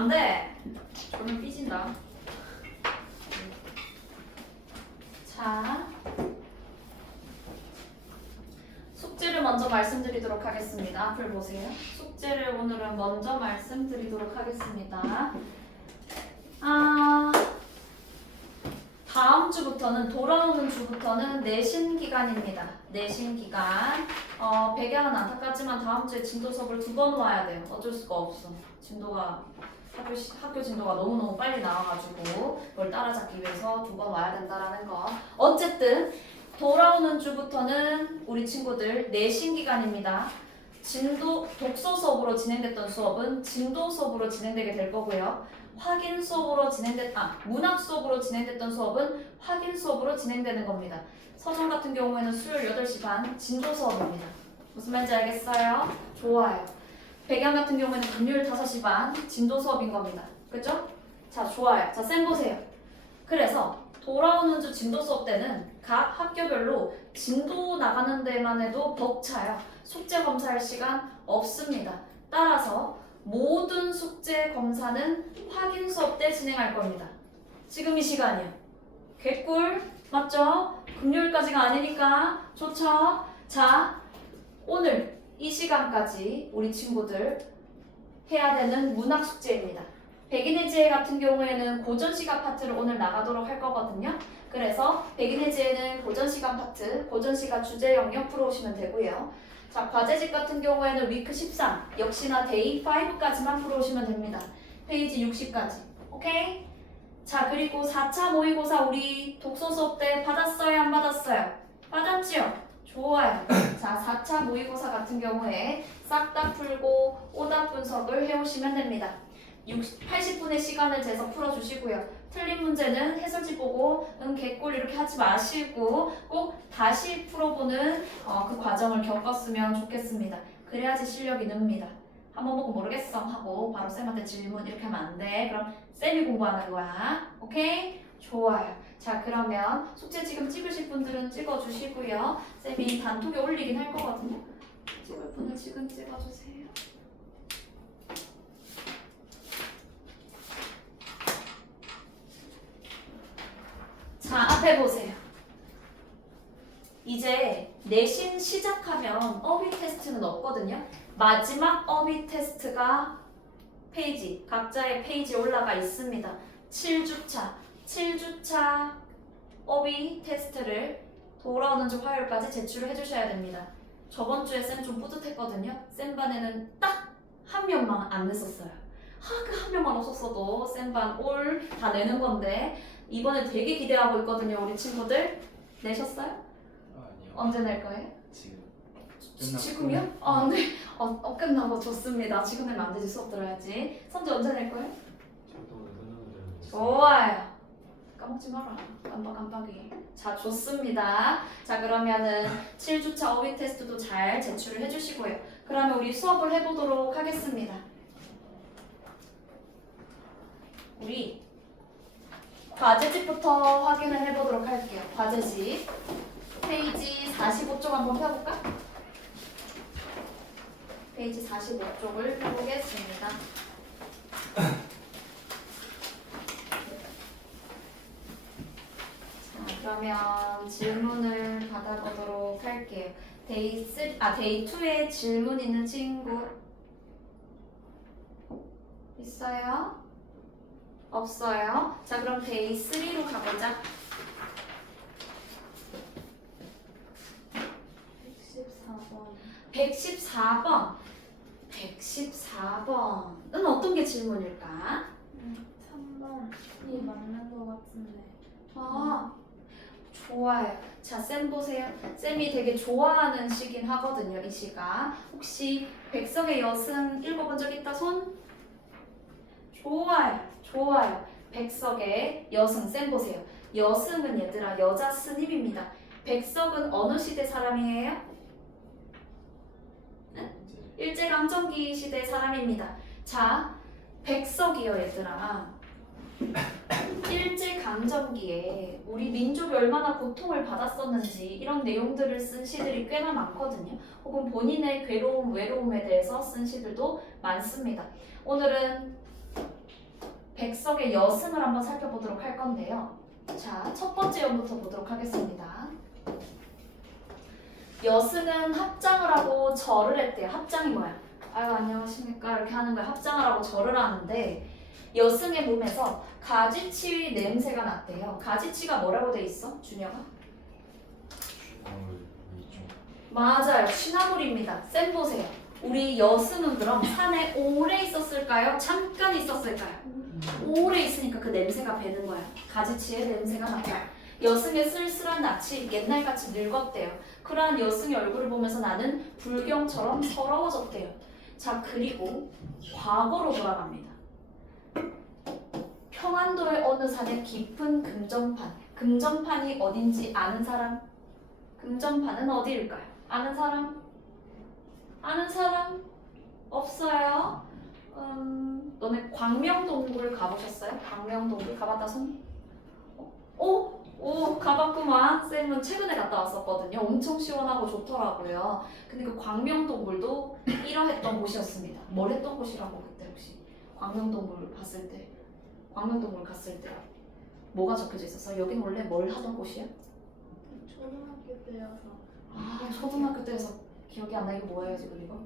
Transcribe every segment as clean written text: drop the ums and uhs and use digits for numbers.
안 돼. 저는 삐진다. 자, 숙제를 먼저 말씀드리도록 하겠습니다. 앞을 보세요. 숙제를 오늘은 먼저 말씀드리도록 하겠습니다. 다음 주부터는 돌아오는 주부터는 내신 기간입니다. 내신 기간. 백양은 안타깝지만 다음 주에 진도 수업을 2번 와야 돼요. 어쩔 수가 없어. 진도가 학교 진도가 너무너무 빨리 나와가지고 그걸 따라잡기 위해서 2번 와야 된다라는 거. 어쨌든 돌아오는 주부터는 우리 친구들 내신 기간입니다. 진도 독서 수업으로 진행됐던 수업은 진도 수업으로 진행되게 될 거고요. 확인 수업으로 문학 수업으로 진행됐던 수업은 확인 수업으로 진행되는 겁니다. 서점 같은 경우에는 수요일 8시 반 진도 수업입니다. 무슨 말인지 알겠어요? 좋아요. 백양 같은 경우에는 금요일 5시 반 진도 수업인 겁니다. 그죠? 자, 좋아요. 자, 쌤 보세요. 그래서 돌아오는 주 진도 수업 때는 각 학교별로 진도 나가는 데만 해도 벅차요. 숙제 검사할 시간 없습니다. 따라서 모든 숙제 검사는 확인 수업 때 진행할 겁니다. 지금 이 시간이요. 개꿀 맞죠? 금요일까지가 아니니까 좋죠? 자, 오늘 이 시간까지 우리 친구들 해야 되는 문학 숙제입니다. 백인의 지혜 같은 경우에는 고전시간 파트를 오늘 나가도록 할 거거든요. 그래서 백인의 지혜는 고전시간 파트, 고전시간 주제 영역 풀어오시면 되고요. 자, 과제집 같은 경우에는 위크 13, 역시나 데이 5까지만 풀어오시면 됩니다. 페이지 60까지. 오케이? 자, 그리고 4차 모의고사 우리 독서 수업 때 받았어요? 안 받았어요? 받았지요? 좋아요. 자, 4차 모의고사 같은 경우에 싹 다 풀고 오답 분석을 해오시면 됩니다. 80분의 시간을 재서 풀어주시고요. 틀린 문제는 해설지 보고 개꿀 이렇게 하지 마시고 꼭 다시 풀어보는 그 과정을 겪었으면 좋겠습니다. 그래야지 실력이 늡니다. 한번 보고 모르겠어 하고 바로 쌤한테 질문 이렇게 하면 안 돼. 그럼 쌤이 공부하는 거야. 오케이? 좋아요. 자, 그러면 숙제 지금 찍으실 분들은 찍어주시고요. 쌤이 단톡에 올리긴 할 거거든요. 찍을 분은 지금 찍어주세요. 자, 앞에 보세요. 이제 내신 시작하면 어휘 테스트는 없거든요. 마지막 어휘 테스트가 페이지, 각자의 페이지에 올라가 있습니다. 7주차 어휘 테스트를 돌아오는 주 화요일까지 제출을 해주셔야 됩니다. 저번 주에 쌤 좀 뿌듯했거든요. 쌤 반에는 딱 한 명만 안 냈었어요. 그 한 명만 없었어도 쌤 반 올 다 내는 건데 이번에 되게 기대하고 있거든요. 우리 친구들 내셨어요? 아니요. 언제 낼 거예요? 지금. 지금이요? 네. 끝나고 좋습니다. 지금 내면 안 되지. 수업 들어야지. 선지 언제 낼 거예요? 저도 오늘 좋아요. 까먹지 마라. 깜빡이. 자, 좋습니다. 자, 그러면은 7주차 어휘 테스트도 잘 제출을 해주시고요. 그러면 우리 수업을 해보도록 하겠습니다. 우리 과제집부터 확인을 해보도록 할게요. 과제집 페이지 45쪽 한번 펴볼까? 페이지 45쪽을 펴보겠습니다. 자, 그러면 질문을 받아보도록 할게요. 데이 2에 질문 있는 친구 있어요? 없어요? 자, 그럼 데이 3로 가보자. 114번. 114번은 어떤 게 질문일까? 3번이 맞는 것 같은데. 좋아요. 자, 쌤 보세요. 쌤이 되게 좋아하는 시긴 하거든요, 이 시가. 혹시 백석의 여승 읽어본 적 있다, 손? 좋아요. 백석의 여승, 쌤 보세요. 여승은 얘들아, 여자 스님입니다. 백석은 어느 시대 사람이에요? 일제강점기 시대 사람입니다. 자, 백석이요, 얘들아. 일제강점기에 우리 민족이 얼마나 고통을 받았었는지 이런 내용들을 쓴 시들이 꽤나 많거든요. 혹은 본인의 괴로움, 외로움에 대해서 쓴 시들도 많습니다. 오늘은 백석의 여승을 한번 살펴보도록 할 건데요. 자, 첫 번째 연부터 보도록 하겠습니다. 여승은 합장을 하고 절을 했대요. 합장이 뭐야? 아유 안녕하십니까 이렇게 하는 거야. 합장을 하고 절을 하는데 여승의 몸에서 가지치 냄새가 났대요. 가지치가 뭐라고 돼 있어? 준혁아? 맞아요. 취나물입니다. 쌤 보세요. 우리 여승은 그럼 산에 오래 있었을까요? 잠깐 있었을까요? 오래 있으니까 그 냄새가 배는 거야. 가지치의 냄새가 나다. 여승의 쓸쓸한 낯이 옛날같이 늙었대요. 그러한 여승의 얼굴을 보면서 나는 불경처럼 서러워졌대요. 자, 그리고 과거로 돌아갑니다. 평안도의 어느 산에 깊은 금정판. 금정판이 어딘지 아는 사람? 금정판은 어디일까요? 아는 사람? 아는 사람? 없어요? 너네 광명동굴 가보셨어요? 광명동굴 가봤다 손? 오, 가봤구만. 쌤은 최근에 갔다 왔었거든요. 엄청 시원하고 좋더라고요. 근데 그 광명동굴도 이러했던 곳이었습니다. 뭘 했던 곳이라고 그때 혹시 광명동굴 봤을 때, 광명동굴 갔을 때 뭐가 적혀져 있었어? 여긴 원래 뭘 하던 곳이야? 초등학교 때여서. 아, 초등학교 때에서 기억이 안 나. 이거 뭐예요 지금 이거?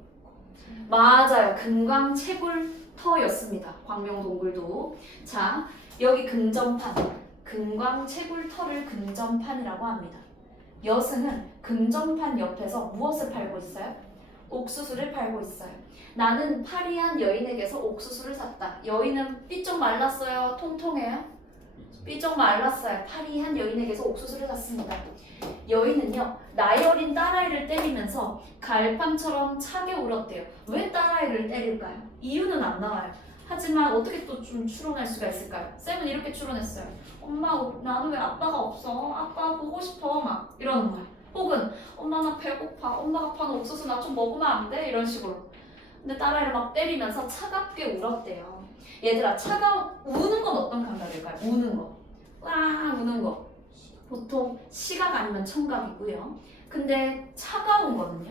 맞아요. 금광채굴터였습니다. 광명동굴도. 자, 여기 금정판. 금광채굴터를 금정판이라고 합니다. 여승은 금정판 옆에서 무엇을 팔고 있어요? 옥수수를 팔고 있어요. 나는 파리한 여인에게서 옥수수를 샀다. 여인은 삐쩍 말랐어요? 통통해요? 삐쩍 말랐어요. 파리한 여인에게서 옥수수를 샀습니다. 여인은요, 나이 어린 딸아이를 때리면서 갈팡처럼 차게 울었대요. 왜 딸아이를 때릴까요? 이유는 안 나와요. 하지만 어떻게 또 좀 추론할 수가 있을까요? 쌤은 이렇게 추론했어요. 엄마, 나는 왜 아빠가 없어? 아빠 보고 싶어. 막 이러는 거야. 혹은 엄마 나 배고파. 엄마가 파는 옥수수 나 좀 먹으면 안 돼? 이런 식으로. 근데 딸아이를 막 때리면서 차갑게 울었대요. 얘들아, 우는 건 어떤 감각일까요? 우는 거. 와, 우는 거. 보통 시각 아니면 청각이고요. 근데 차가운 거는요?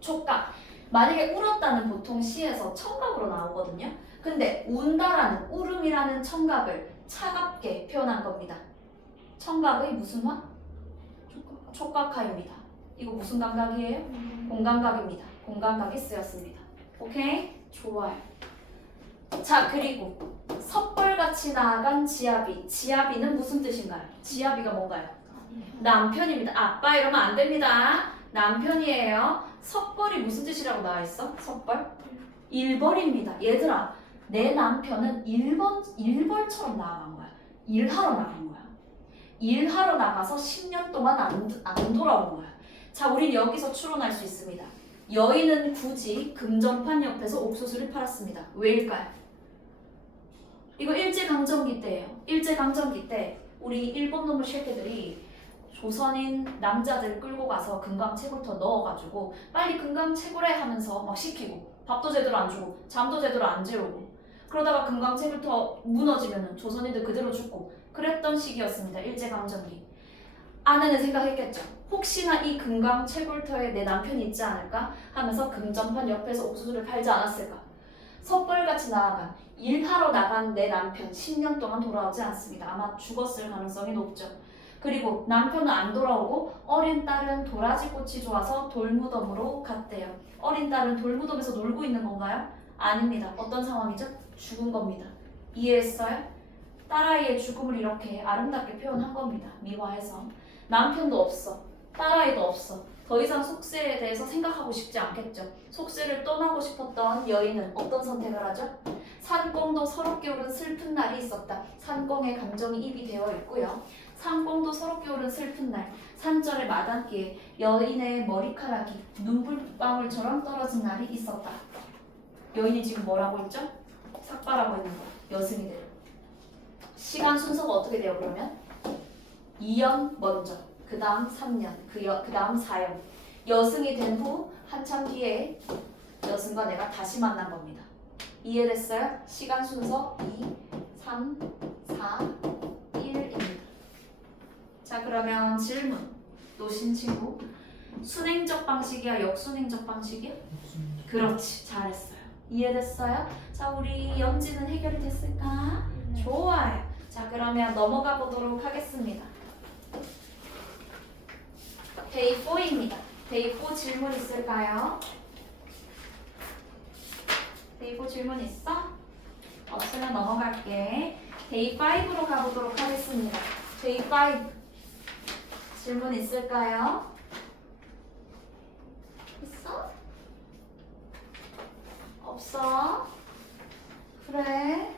촉각. 만약에 울었다는 보통 시에서 청각으로 나오거든요. 근데 운다라는 울음이라는 청각을 차갑게 표현한 겁니다. 청각의 무슨 화? 촉각화입니다. 이거 무슨 감각이에요? 공감각입니다. 공감각이 쓰였습니다. 오케이? 좋아요. 자, 그리고 섣벌같이 나아간 지아비. 지아비는 무슨 뜻인가요? 지아비가 뭔가요? 남편입니다. 아빠 이러면 안 됩니다. 남편이에요. 섣벌이 무슨 뜻이라고 나와 있어? 섣벌? 일벌입니다. 얘들아, 내 남편은 일벌처럼 나아간 거야. 일하러 나간 거야. 일하러 나가서 10년 동안 안 돌아온 거야. 자, 우린 여기서 추론할 수 있습니다. 여인은 굳이 금정판 옆에서 옥수수를 팔았습니다. 왜일까요? 이거 일제강점기 때예요. 일제강점기 때 우리 일본 놈의 새끼들이 조선인 남자들 끌고 가서 금강채굴터 넣어가지고 빨리 금강채굴해 하면서 막 시키고 밥도 제대로 안 주고 잠도 제대로 안 재우고 그러다가 금강채굴터 무너지면 조선인들 그대로 죽고 그랬던 시기였습니다. 일제강점기. 아내는 생각했겠죠. 혹시나 이 금강채굴터에 내 남편이 있지 않을까 하면서 금정판 옆에서 옥수수를 팔지 않았을까. 섣벌같이 나아간 일하러 나간 내 남편 10년 동안 돌아오지 않습니다. 아마 죽었을 가능성이 높죠. 그리고 남편은 안 돌아오고 어린 딸은 도라지꽃이 좋아서 돌무덤으로 갔대요. 어린 딸은 돌무덤에서 놀고 있는 건가요? 아닙니다. 어떤 상황이죠? 죽은 겁니다. 이해했어요? 딸아이의 죽음을 이렇게 아름답게 표현한 겁니다. 미화해서. 남편도 없어. 딸아이도 없어. 더 이상 속세에 대해서 생각하고 싶지 않겠죠. 속세를 떠나고 싶었던 여인은 어떤 선택을 하죠? 산꽁도 서럽게 오른 슬픈 날이 있었다. 산꽁의 감정이 입이 되어 있고요. 산꽁도 서럽게 오른 슬픈 날, 산절의 마당기에 여인의 머리카락이 눈물방울처럼 떨어진 날이 있었다. 여인이 지금 뭐라고 했죠? 삭발하고 있는 거야. 여승이 돼요. 시간 순서가 어떻게 돼요 그러면? 2년 먼저, 그 다음 3년, 그 다음 4년. 여승이 된 후 한참 뒤에 여승과 내가 다시 만난 겁니다. 이해됐어요? 시간 순서 2, 3, 4, 1입니다. 자, 그러면 질문. 노신 친구. 순행적 방식이야, 역순행적 방식이야? 그렇지, 잘했어요. 이해됐어요? 자, 우리 염지는 해결이 됐을까? 좋아요. 자, 그러면 넘어가 보도록 하겠습니다. 데이 4입니다. 데이 4 질문 있을까요? 데이 4 질문 있어? 없으면 넘어갈게. 데이 5로 가보도록 하겠습니다. 데이 5 질문 있을까요? 있어? 없어? 그래?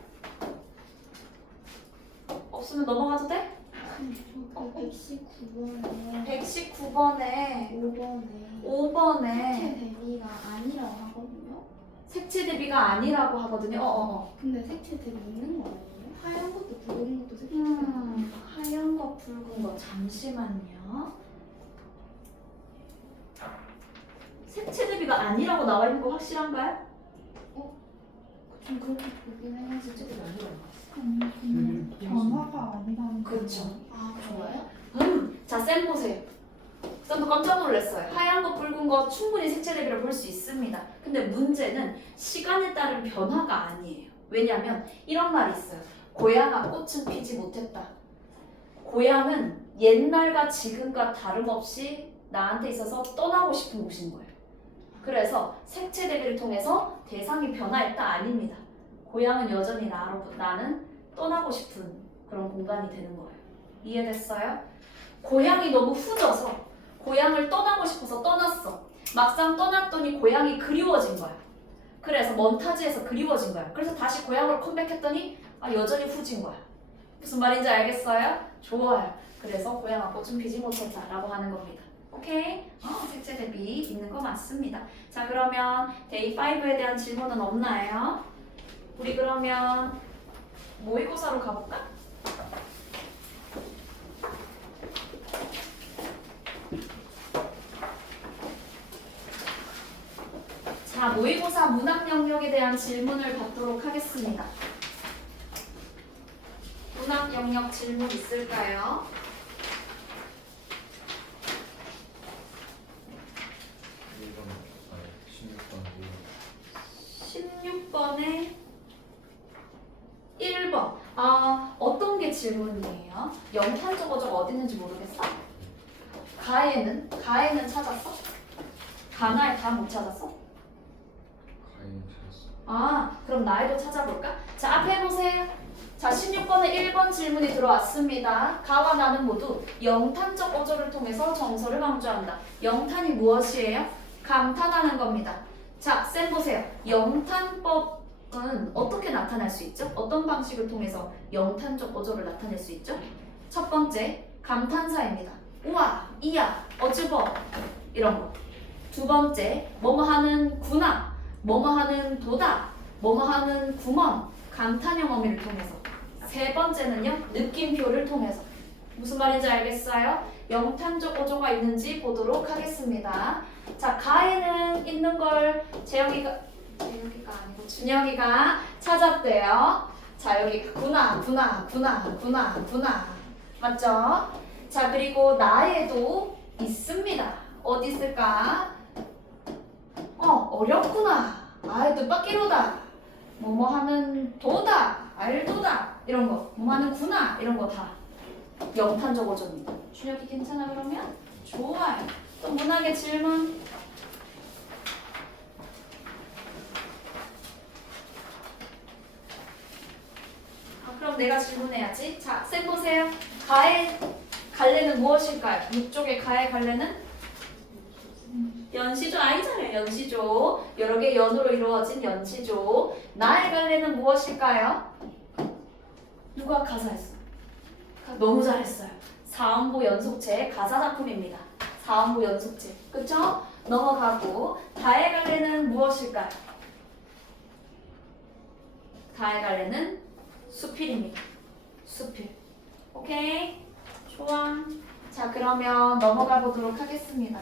없으면 넘어가도 돼? 그 119번에 119번에 5번에 5번에 색채 대비가 아니라고 하거든요. 색채 대비가 아니라고 하거든요. 근데 색채 대비 있는 거 아니에요? 하얀 것도 붉은 것도 색채 대비. 하얀 거 붉은 거 잠시만요. 색채 대비가 아니라고 나와 있는 거 확실한가요? 좀 그렇게 보긴 해요. 색채 대비 아니라고. 변화가 아니라는 그렇죠. 아 좋아요? 자, 쌤 보세요. 쌤도 깜짝 놀랐어요. 하얀 거 붉은 거 충분히 색채 대비를 볼 수 있습니다. 근데 문제는 시간에 따른 변화가 아니에요. 왜냐면 이런 말이 있어요. 고향아 꽃은 피지 못했다. 고향은 옛날과 지금과 다름없이 나한테 있어서 떠나고 싶은 곳인 거예요. 그래서 색채 대비를 통해서 대상이 변화했다 아닙니다. 고향은 여전히 나는 떠나고 싶은 그런 공간이 되는 거예요. 이해됐어요? 고향이 너무 후져서 고향을 떠나고 싶어서 떠났어. 막상 떠났더니 고향이 그리워진 거야. 그래서 먼 타지에서 그리워진 거야. 그래서 다시 고향으로 컴백했더니 여전히 후진 거야. 무슨 말인지 알겠어요? 좋아요. 그래서 고향아 꽃은 피지 못했다라고 하는 겁니다. 오케이? 색채 대비 있는 거 맞습니다. 자, 그러면 데이 5에 대한 질문은 없나요? 우리 그러면 모의고사로 가볼까? 자, 모의고사 문학 영역에 대한 질문을 받도록 하겠습니다. 문학 영역 질문 있을까요? 16번에 1번. 어떤 게 질문이에요? 영탄 저거 어디 있는지 모르겠어? 가에는 찾았어? 가나에 다 못 찾았어? 그럼 나에도 찾아볼까? 자, 앞에 보세요. 자, 16번에 1번 질문이 들어왔습니다. 가와 나는 모두 영탄적 어조를 통해서 정서를 강조한다. 영탄이 무엇이에요? 감탄하는 겁니다. 자, 쌤 보세요. 영탄법은 어떻게 나타날 수 있죠? 어떤 방식을 통해서 영탄적 어조를 나타낼 수 있죠? 첫 번째, 감탄사입니다. 우와, 이야, 어즈버 이런 거. 두 번째, 뭐뭐 하는 구나, 뭐뭐 하는 도다, 뭐뭐 하는 구먼, 감탄형 어미를 통해서. 세 번째는요, 느낌표를 통해서. 무슨 말인지 알겠어요? 영탄적 어조가 있는지 보도록 하겠습니다. 자, 가에는 있는 걸 재영이가 아니고 준영이가 찾았대요. 자, 여기 구나 맞죠? 자, 그리고 나에도 있습니다. 어디 있을까? 어렵구나. 뜻밖이로다. 뭐뭐 하는 도다, 알도다 이런 거, 뭐뭐 하는 구나 이런 거 다 영탄적 어조입니다. 준혁이 괜찮아 그러면? 좋아요. 또 문학의 질문. 그럼 내가 질문해야지. 자, 쌤 보세요. 가의 갈래는 무엇일까요? 북쪽의 가의 갈래는? 연시조 아니잖아요. 연시조. 여러 개 연으로 이루어진 연시조. 나의 갈래는 무엇일까요? 누가 가사했어? 너무 잘했어요. 사음보 연속체의 가사 작품입니다. 사음보 연속체. 그쵸? 넘어가고 다의 갈래는 무엇일까요? 다의 갈래는 수필입니다. 수필. 오케이? 좋아. 자, 그러면 넘어가 보도록 하겠습니다.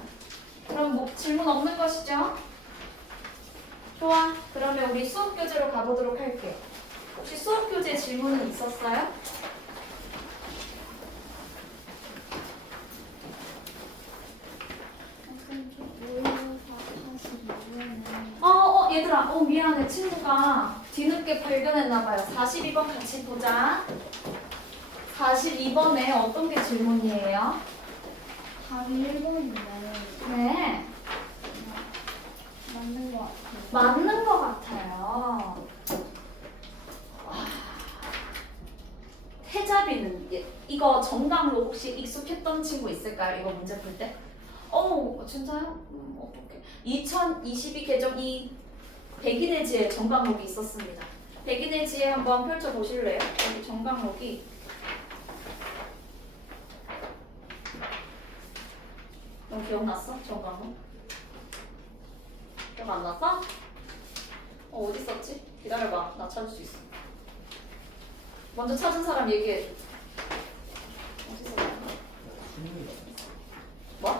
그럼 질문 없는 것이죠? 좋아. 그러면 우리 수업 교재로 가보도록 할게요. 혹시 수업 교재 질문은 있었어요? 선생님 저 모의고사 42번에 얘들아, 미안해. 친구가 뒤늦게 발견했나봐요. 42번 같이 보자. 42번에 어떤 게 질문이에요? 답이 1번인데 네, 맞는 것 같아요. 맞는 것 같아요. 태자비는 이거 정강로 혹시 익숙했던 친구 있을까요? 이거 문제 풀 때? 진짜요? 어떡해. 2022 개정 이 백인의 지혜 정강록이 있었습니다. 백인의 지혜 한번 펼쳐보실래요? 여기 정강록이 너 기억났어? 정강록? 기억 안 났어? 어디 있었지? 기다려봐. 나 찾을 수 있어. 먼저 찾은 사람 얘기해줘. 어디 있었나? 뭐?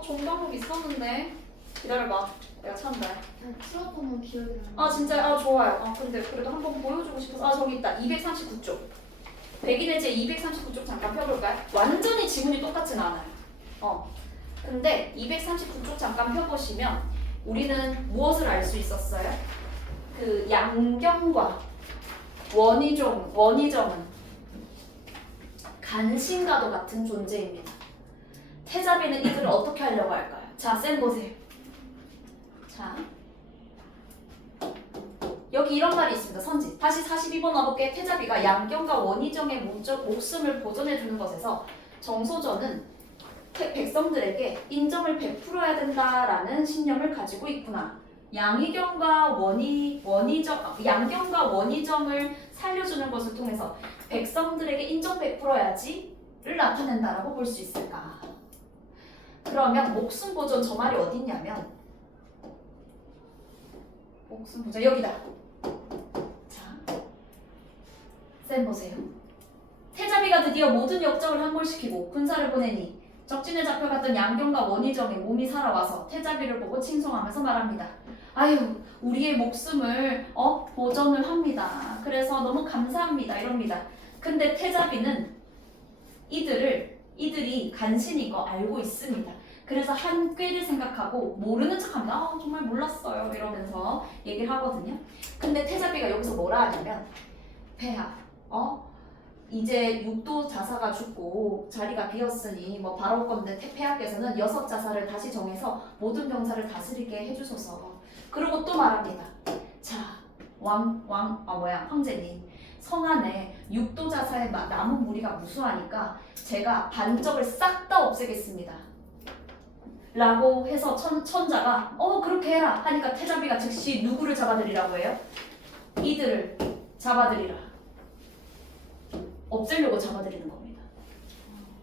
정강록 있었는데. 기다려봐. 내가 찾는다. 풀었던 건 기억이 안 나. 진짜? 좋아요. 근데 그래도 한번 보여주고 싶어서. 저기 있다. 239쪽. 백인의 제 239쪽 잠깐 펴볼까요? 완전히 지문이 똑같진 않아요. 근데 239쪽 잠깐 펴보시면 우리는 무엇을 알 수 있었어요? 그 양경과 원희정은 간신과도 같은 존재입니다. 태자비는 이들을 어떻게 하려고 할까요? 자, 쌤 보세요. 자, 여기 이런 말이 있습니다. 선지. 다시 42번 와볼게. 태자비가 양경과 원희정의 목숨을 보존해주는 것에서 정소전은 백성들에게 인정을 베풀어야 된다라는 신념을 가지고 있구나. 양경과 원희정을 살려주는 것을 통해서 백성들에게 인정 베풀어야지를 나타낸다라고 볼 수 있을까? 그러면 목숨 보존 저 말이 어디 있냐면 목숨 보존 여기다. 자, 쌤 보세요. 태자비가 드디어 모든 역적을 항몰시키고 군사를 보내니 적진에 잡혀갔던 양경과 원희정의 몸이 살아와서 태자비를 보고 칭송하면서 말합니다. 아유, 우리의 목숨을 보전을 합니다. 그래서 너무 감사합니다. 이럽니다. 근데 태자비는 이들이 간신인 거 알고 있습니다. 그래서 한 꾀를 생각하고 모르는 척합니다. 정말 몰랐어요. 이러면서 얘기를 하거든요. 근데 태자비가 여기서 뭐라 하냐면 폐하, 이제 6도 자사가 죽고 자리가 비었으니 발 올 건데 폐하께서는 6자사를 다시 정해서 모든 병사를 다스리게 해주소서. 그리고 또 말합니다. 자, 황제님. 성 안에 6도 자사에 남은 무리가 무수하니까 제가 반적을 싹 다 없애겠습니다. 라고 해서 천자가 그렇게 해라 하니까 태자비가 즉시 누구를 잡아들이라고 해요? 이들을 잡아들이라. 없애려고 잡아들이는 겁니다.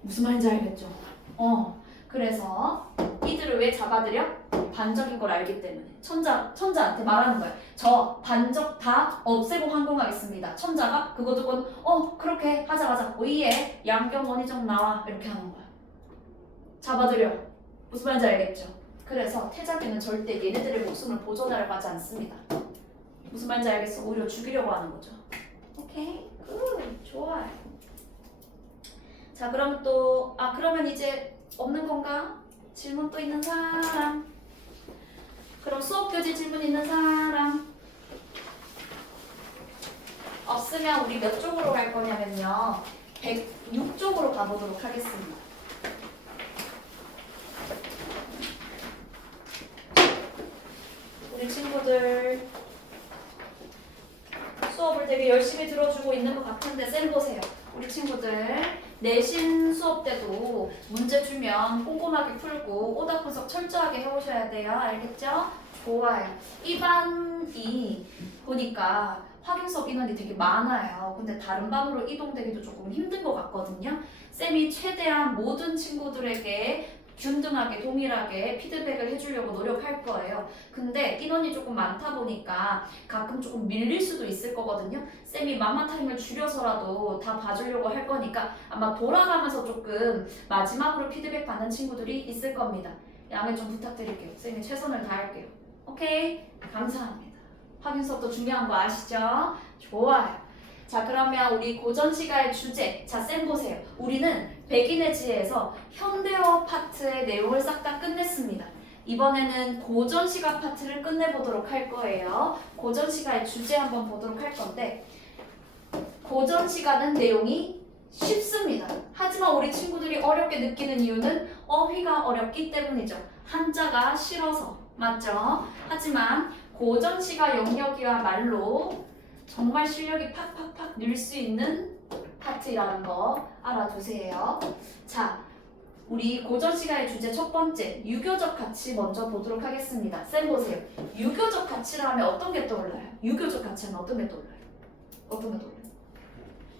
무슨 말인지 알겠죠? 그래서 이들을 왜 잡아들여? 반적인 걸 알기 때문에 천자한테 말하는 거예요. 저 반적 다 없애고 항공하겠습니다. 천자가 그거 듣고 그렇게 하자. 오이에 양경 원희정 나와 이렇게 하는 거야. 잡아들여. 무슨 말인지 알겠죠? 그래서 태자비는 절대 얘네들의 목숨을 보존하려고 하지 않습니다. 무슨 말인지 알겠어? 오히려 죽이려고 하는 거죠. 오케이? 좋아요. 자, 그럼 또 그러면 이제 없는 건가? 질문 또 있는 사람? 그럼 수업 교재 질문 있는 사람? 없으면 우리 몇 쪽으로 갈 거냐면요. 106쪽으로 가보도록 하겠습니다. 우리 친구들 수업을 되게 열심히 들어주고 있는 것 같은데 쌤 보세요. 우리 친구들 내신 수업 때도 문제 주면 꼼꼼하게 풀고 오답 분석 철저하게 해오셔야 돼요. 알겠죠? 좋아요. 이 반이 보니까 확인 수업 인원이 되게 많아요. 근데 다른 반으로 이동되기도 조금 힘든 것 같거든요. 쌤이 최대한 모든 친구들에게 균등하게 동일하게 피드백을 해주려고 노력할 거예요. 근데 인원이 조금 많다 보니까 가끔 조금 밀릴 수도 있을 거거든요. 쌤이 맘마 타임을 줄여서라도 다 봐주려고 할 거니까 아마 돌아가면서 조금 마지막으로 피드백 받는 친구들이 있을 겁니다. 양해 좀 부탁드릴게요. 쌤이 최선을 다할게요. 오케이? 감사합니다. 확인 수업도 중요한 거 아시죠? 좋아요. 자, 그러면 우리 고전시가의 주제. 자, 쌤 보세요. 우리는 백인의 지혜에서 현대어 파트의 내용을 싹 다 끝냈습니다. 이번에는 고전시가 파트를 끝내보도록 할 거예요. 고전시가의 주제 한번 보도록 할 건데 고전시가는 내용이 쉽습니다. 하지만 우리 친구들이 어렵게 느끼는 이유는 어휘가 어렵기 때문이죠. 한자가 싫어서. 맞죠? 하지만 고전시가 영역이와 말로 정말 실력이 팍팍팍 늘 수 있는 파트라는 거 알아두세요. 자, 우리 고전시가의 주제 첫 번째 유교적 가치 먼저 보도록 하겠습니다. 쌤 보세요. 유교적 가치를 하면 어떤 게 떠올라요? 유교적 가치 하면 어떤 게 떠올라요? 어떤 게 떠올라요?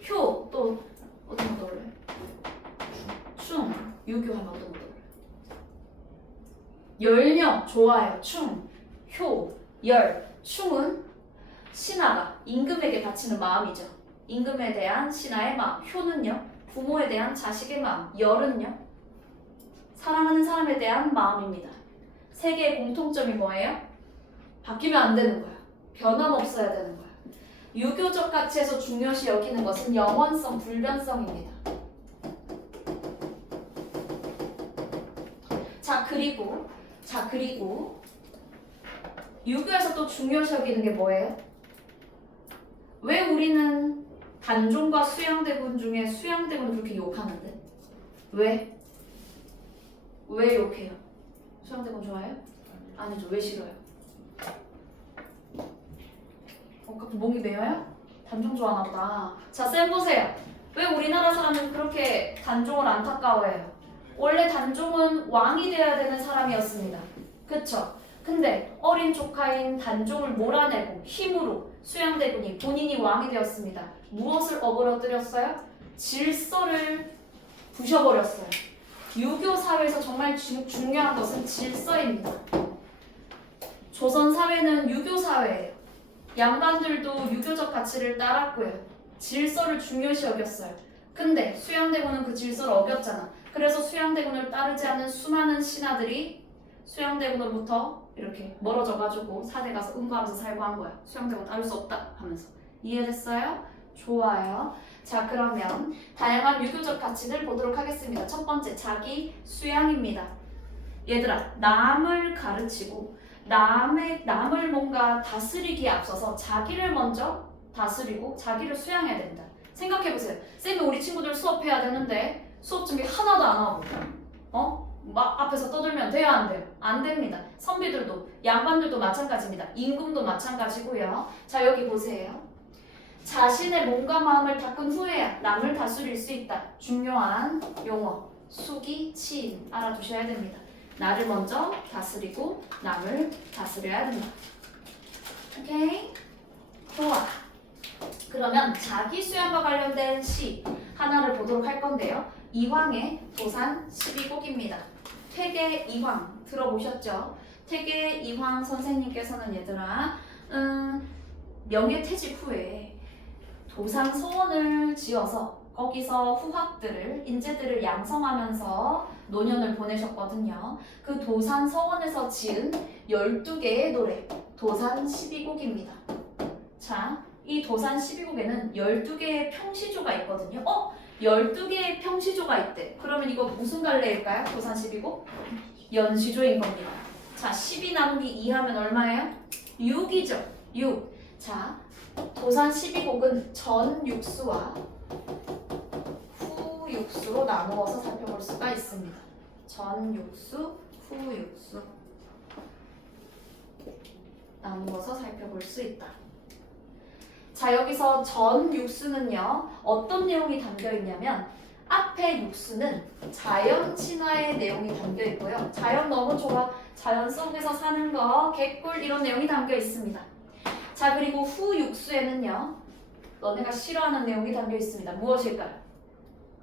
효, 또 어떤 게 떠올라요? 충, 유교하면 어떤 게 떠올라요? 열령, 좋아요. 충, 효, 열. 충은 신하가 임금에게 바치는 마음이죠. 임금에 대한 신하의 마음. 효는요, 부모에 대한 자식의 마음. 열은요, 사랑하는 사람에 대한 마음입니다. 세 개의 공통점이 뭐예요? 바뀌면 안 되는 거야. 변함없어야 되는 거야. 유교적 가치에서 중요시 여기는 것은 영원성, 불변성입니다. 자, 그리고 유교에서 또 중요시 여기는 게 뭐예요? 왜 우리는 단종과 수양대군 중에 수양대군을 그렇게 욕하는데? 왜? 왜 욕해요? 수양대군 좋아해요? 아니죠. 왜 싫어요? 갑자기 목이 메어요? 단종 좋아하나 보다. 자, 쌤 보세요. 왜 우리나라 사람은 그렇게 단종을 안타까워해요? 원래 단종은 왕이 되어야 되는 사람이었습니다. 그쵸? 근데 어린 조카인 단종을 몰아내고 힘으로 수양대군이 본인이 왕이 되었습니다. 무엇을 어그러뜨렸어요? 질서를 부셔버렸어요. 유교 사회에서 정말 중요한 것은 질서입니다. 조선 사회는 유교 사회예요. 양반들도 유교적 가치를 따랐고요. 질서를 중요시 여겼어요. 근데 수양대군은 그 질서를 어겼잖아. 그래서 수양대군을 따르지 않는 수많은 신하들이 수양대군으로부터 이렇게 멀어져가지고 사대 가서 응거하면서 살고 한 거야. 수양대군 따를 수 없다 하면서. 이해됐어요? 좋아요. 자, 그러면 다양한 유교적 가치들 보도록 하겠습니다. 첫 번째, 자기 수양입니다. 얘들아, 남을 가르치고 남을 뭔가 다스리기에 앞서서 자기를 먼저 다스리고 자기를 수양해야 된다. 생각해보세요. 쌤이 우리 친구들 수업해야 되는데 수업 준비 하나도 안 하고 막 앞에서 떠들면 돼요, 안 돼요? 안 됩니다. 선비들도, 양반들도 마찬가지입니다. 임금도 마찬가지고요. 자, 여기 보세요. 자신의 몸과 마음을 닦은 후에야 남을 다스릴 수 있다. 중요한 용어, 수기, 치임 알아두셔야 됩니다. 나를 먼저 다스리고 남을 다스려야 된다. 오케이? 좋아. 그러면 자기 수양과 관련된 시 하나를 보도록 할 건데요. 이황의 도산 12곡입니다. 퇴계 이황 들어보셨죠? 퇴계 이황 선생님께서는 얘들아 명예퇴직 후에 도산 서원을 지어서 거기서 후학들을, 인재들을 양성하면서 노년을 보내셨거든요. 그 도산 서원에서 지은 12개의 노래, 도산 12곡입니다. 자, 이 도산 12곡에는 12개의 평시조가 있거든요. 12개의 평시조가 있대. 그러면 이거 무슨 갈래일까요? 도산 12곡? 연시조인 겁니다. 자, 12 나누기 2 하면 얼마예요? 6이죠. 6. 자, 도산 12곡은 전육수와 후육수로 나누어서 살펴볼 수가 있습니다. 전육수, 후육수 나누어서 살펴볼 수 있다. 자, 여기서 전육수는요, 어떤 내용이 담겨 있냐면 앞에 육수는 자연 친화의 내용이 담겨 있고요. 자연 너무 좋아. 자연 속에서 사는 거, 개꿀 이런 내용이 담겨 있습니다. 자, 그리고 후육수에는요, 너네가 싫어하는 내용이 담겨 있습니다. 무엇일까요?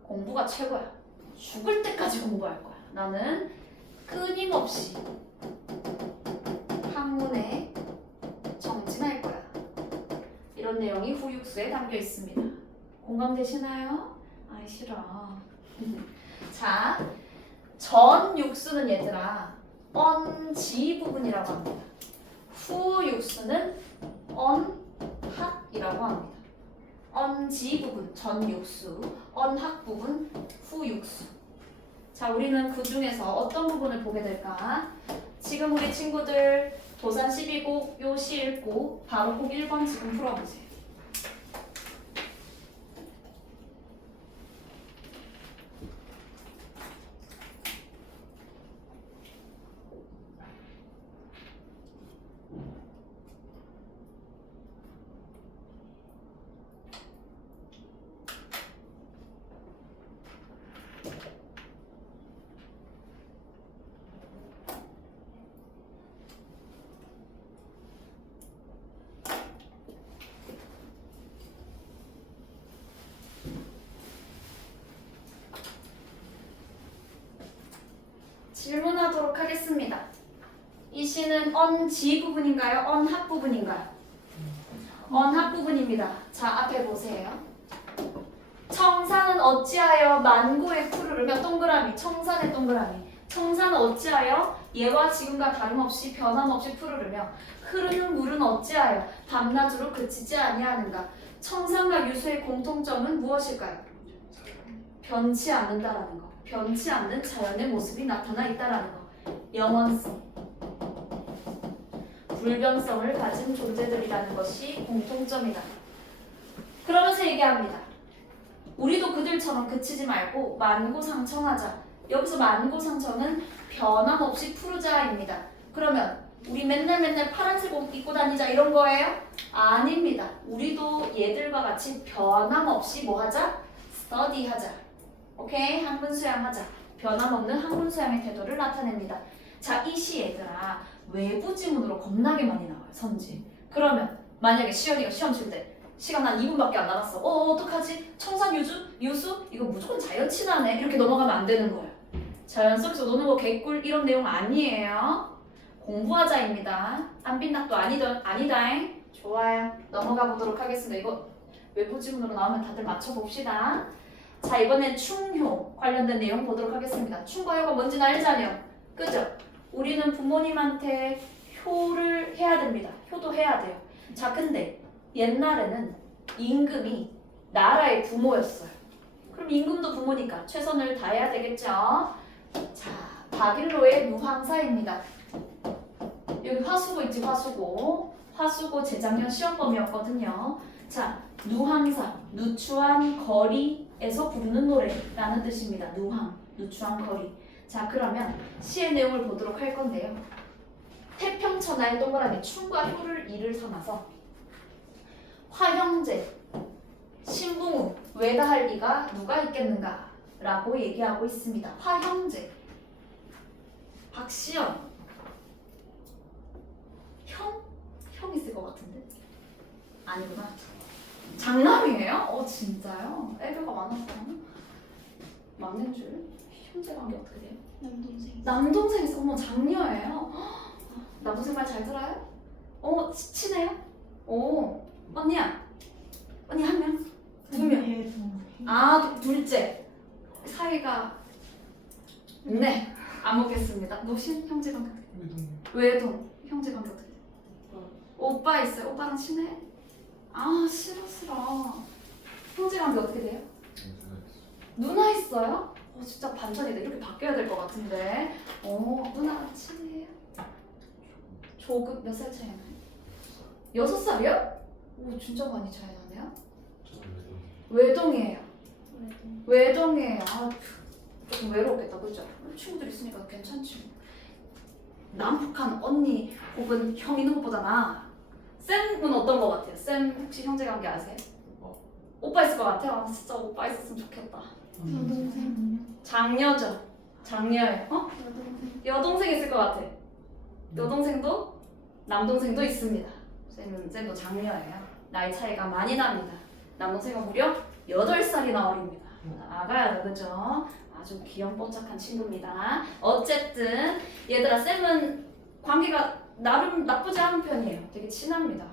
공부가 최고야. 죽을 때까지 공부할 거야. 나는 끊임없이 학문에 정진할 거야. 이런 내용이 후육수에 담겨 있습니다. 공감되시나요? 아이 싫어. 자, 전육수는 얘들아 언지 부분이라고 합니다. 후육수는 언학이라고 합니다. 언지 부분 전육수, 언학 부분 후육수. 자, 우리는 그 중에서 어떤 부분을 보게 될까? 지금 우리 친구들 도산 12곡 요시 읽고 바로 꼭 1번 지금 풀어보세요. 질문하도록 하겠습니다. 이 시는 언지 부분인가요? 언학 부분인가요? 언학 부분입니다. 자, 앞에 보세요. 청산은 어찌하여 만고의 푸르르며 동그라미, 청산의 동그라미. 청산은 어찌하여 예와 지금과 다름없이 변함없이 푸르르며 흐르는 물은 어찌하여 밤낮으로 그치지 아니하는가. 청산과 유수의 공통점은 무엇일까요? 변치 않는다라는 거. 변치 않는 자연의 모습이 나타나 있다라는 거. 영원성, 불변성을 가진 존재들이라는 것이 공통점이다. 그러면서 얘기합니다. 우리도 그들처럼 그치지 말고 만고상청하자. 여기서 만고상청은 변함없이 푸르자입니다. 그러면 우리 맨날 파란색 옷 입고 다니자 이런 거예요? 아닙니다. 우리도 얘들과 같이 변함없이 뭐 하자? 스터디하자. 오케이? 학문 수양하자. 변함없는 학문 수양의 태도를 나타냅니다. 자, 이 시 얘들아 외부 지문으로 겁나게 많이 나와요. 선지. 그러면 만약에 시연이가 시험 칠 때 시간 한 2분밖에 안 남았어. 어떡하지? 청산 유수? 이거 무조건 자연 친화네. 이렇게 넘어가면 안 되는 거예요. 자연 속에서 노는 거 개꿀 이런 내용 아니에요. 공부하자입니다. 안빈낙도 아니다잉. 좋아요. 넘어가 보도록 하겠습니다. 이거 외부 지문으로 나오면 다들 맞춰봅시다. 자, 이번엔 충효 관련된 내용 보도록 하겠습니다. 충과 효가 뭔지는 알잖아요. 그죠? 우리는 부모님한테 효를 해야 됩니다. 효도 해야 돼요. 자, 근데 옛날에는 임금이 나라의 부모였어요. 그럼 임금도 부모니까 최선을 다해야 되겠죠? 자, 박일로의 누황사입니다. 여기 화수고 있지, 화수고. 화수고 재작년 시험범이었거든요. 자, 누황사, 누추한 거리에서 부르는 노래라는 뜻입니다. 누황, 누추한 거리. 자, 그러면 시의 내용을 보도록 할 건데요. 태평천하의 동그라미 충과 효를 이를 삼아서 화형제, 신붕우, 외다할 리가 누가 있겠는가 라고 얘기하고 있습니다. 화형제, 박시연, 형 있을 것 같은데? 아니구나. 장남이에요? 진짜요? 애교가 많아서 막내인 줄? 형제 관계 어떻게 돼요? 남동생. 남동생 있어. 어머, 장녀예요? 남동생 말 잘 들어요? 친해요? 오, 언니야. 언니 한 명? 두 명? 둘째. 사이가 네, 안 먹겠습니다. 노신 형제 관계 어떻게 돼요? 외동 형제 관계 어떻게 돼요? 오빠 있어요? 오빠랑 친해? 싫어. 형제 관계 어떻게 돼요? 누나 있어요? 진짜 반전이다. 이렇게 바뀌어야 될 것 같은데. 누나랑 친해요? 조금 몇 살 차이 나요? 6살이요? 오, 진짜 많이 차이 나네요. 외동이에요. 외동이에요. 조금 외롭겠다, 그죠? 친구들 있으니까 괜찮지. 남북한 언니 혹은 형 있는 것보다 나아. 쌤은 어떤 것 같아요? 쌤 혹시 형제 관계 아세요? 오빠 있을 것 같아요. 진짜 오빠 있었으면 좋겠다. 여동생. 장녀죠. 장녀예요. 여동생. 여동생 있을 것 같아. 여동생도 남동생도 있습니다. 쌤도 장녀예요. 나이 차이가 많이 납니다. 남동생은 무려 8살이나 어립니다. 아가야, 그죠? 아주 귀염뽀짝한 친구입니다. 어쨌든 얘들아, 쌤은 관계가 나름 나쁘지 않은 편이에요. 되게 친합니다.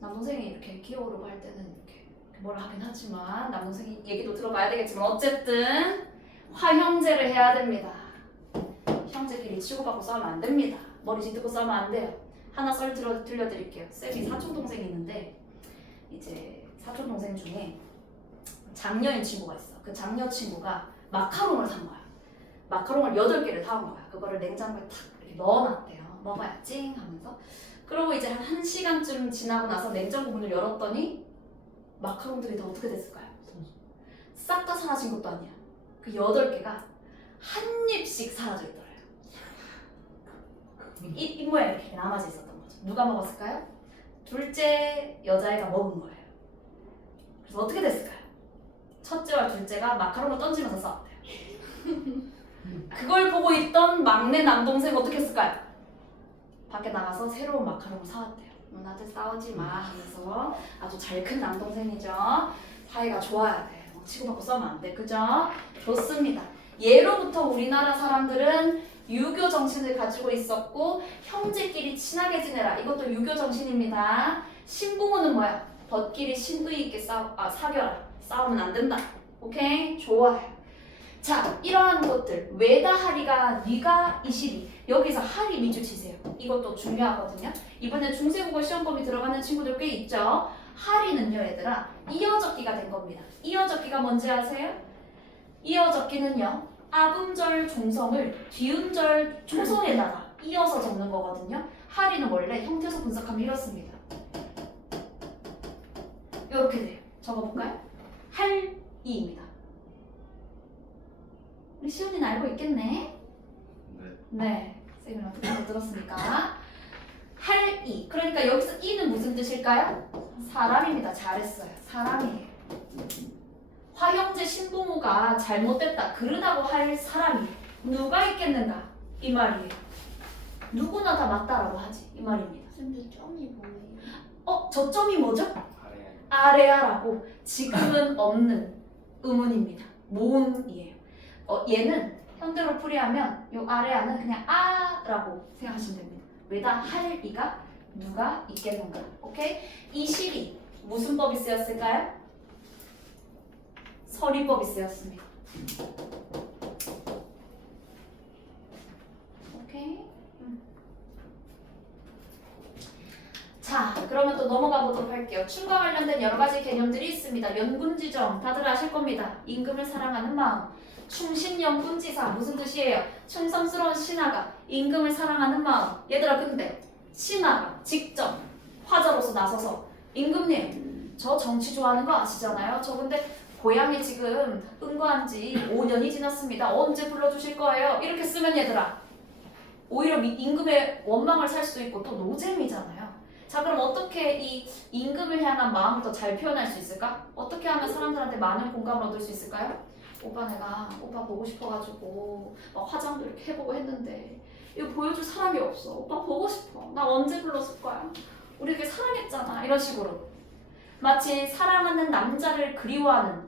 남동생이 이렇게 기어오르고 할 때는 이렇게 뭐라 하긴 하지만 남동생이 얘기도 들어봐야 되겠지만 어쨌든 화형제를 해야 됩니다. 형제끼리 치고받고 싸우면 안 됩니다. 머리 쥐뜯고 싸우면 안 돼요. 하나 썰 들려드릴게요. 쌤이 사촌동생이 있는데 이제 사촌 동생 중에 장녀인 친구가 있어. 그 장녀 친구가 마카롱을 산 거야. 마카롱을 8개를 사온 거야. 그거를 냉장고에 탁 이렇게 넣어놨대요. 먹어야 찡 하면서. 그러고 이제 한 1시간쯤 지나고 나서 냉장고 문을 열었더니 마카롱들이 다 어떻게 됐을까요? 싹 다 사라진 것도 아니야. 그 8개가 한 입씩 사라져 있더래요. 이 모양 이렇게 남아져 있었던 거죠. 누가 먹었을까요? 둘째 여자애가 먹은 거예요. 그래서 어떻게 됐을까요? 첫째와 둘째가 마카롱을 던지면서 싸웠대요. 그걸 보고 있던 막내 남동생 어떻게 했을까요? 밖에 나가서 새로운 마카롱을 사왔대요. 누나들 싸우지 마 하면서 아주 잘 큰 남동생이죠. 사이가 좋아야 돼. 치고받고 싸우면 안 돼. 그죠? 좋습니다. 예로부터 우리나라 사람들은 유교 정신을 가지고 있었고 형제끼리 친하게 지내라. 이것도 유교 정신입니다. 신부모는 뭐야? 벗끼리 신의 있게 사겨라. 싸우면 안 된다. 오케이? 좋아요. 자, 이러한 것들 외다 하리가 니가 이시리 여기서 하리 미주 치세요. 이것도 중요하거든요. 이번에 중세국어 시험범위 들어가는 친구들 꽤 있죠. 하리는요 얘들아 이어적기가 된 겁니다. 이어적기가 뭔지 아세요? 이어적기는요 아음절 종성을 뒤음절 초성에다가 이어서 적는 거거든요. 하리는 원래 형태소 분석하면 이렇습니다. 이렇게 돼요. 적어볼까요? 할이입니다. 우리 시연이는 알고 있겠네? 네. 쌤이 어떻게 못 들었습니까? 할이. 그러니까 여기서 이는 무슨 뜻일까요? 사람입니다. 잘했어요. 사람이에요. 화형제 신부모가 잘못됐다. 그러다고 할 사람이 누가 있겠는가? 이 말이에요. 누구나 다 맞다라고 하지. 이 말입니다. 근데 점이 뭐예요? 저점이 뭐죠? 아래. 아래아라고 지금은 없는 의문입니다. 모음이에요. 얘는 현대로 풀이하면 요 아래아는 그냥 아라고 생각하시면 됩니다. 왜다 할 이가 누가 있겠는가? 오케이? 이 실이 무슨 법이 쓰였을까요? 서리법이 쓰였습니다. 오케이? 자, 그러면 또 넘어가 보도록 할게요. 춤과 관련된 여러 가지 개념들이 있습니다. 연군지정 다들 아실 겁니다. 임금을 사랑하는 마음. 충신연군지사 무슨 뜻이에요? 충성스러운 신하가 임금을 사랑하는 마음. 얘들아 근데 신하가 직접 화자로서 나서서 임금님 저 정치 좋아하는 거 아시잖아요? 저 근데 고향에 지금 응거한 지 5년이 지났습니다. 언제 불러주실 거예요? 이렇게 쓰면 얘들아 오히려 임금의 원망을 살 수도 있고 또 노잼이잖아요. 자 그럼 어떻게 이 임금을 향한 마음을 더 잘 표현할 수 있을까? 어떻게 하면 사람들한테 많은 공감을 얻을 수 있을까요? 오빠 보고 싶어가지고 막 화장도 이렇게 해보고 했는데 이거 보여줄 사람이 없어. 오빠 보고 싶어. 나 언제 불렀을 거야? 우리 이렇게 사랑했잖아. 이런 식으로 마치 사랑하는 남자를 그리워하는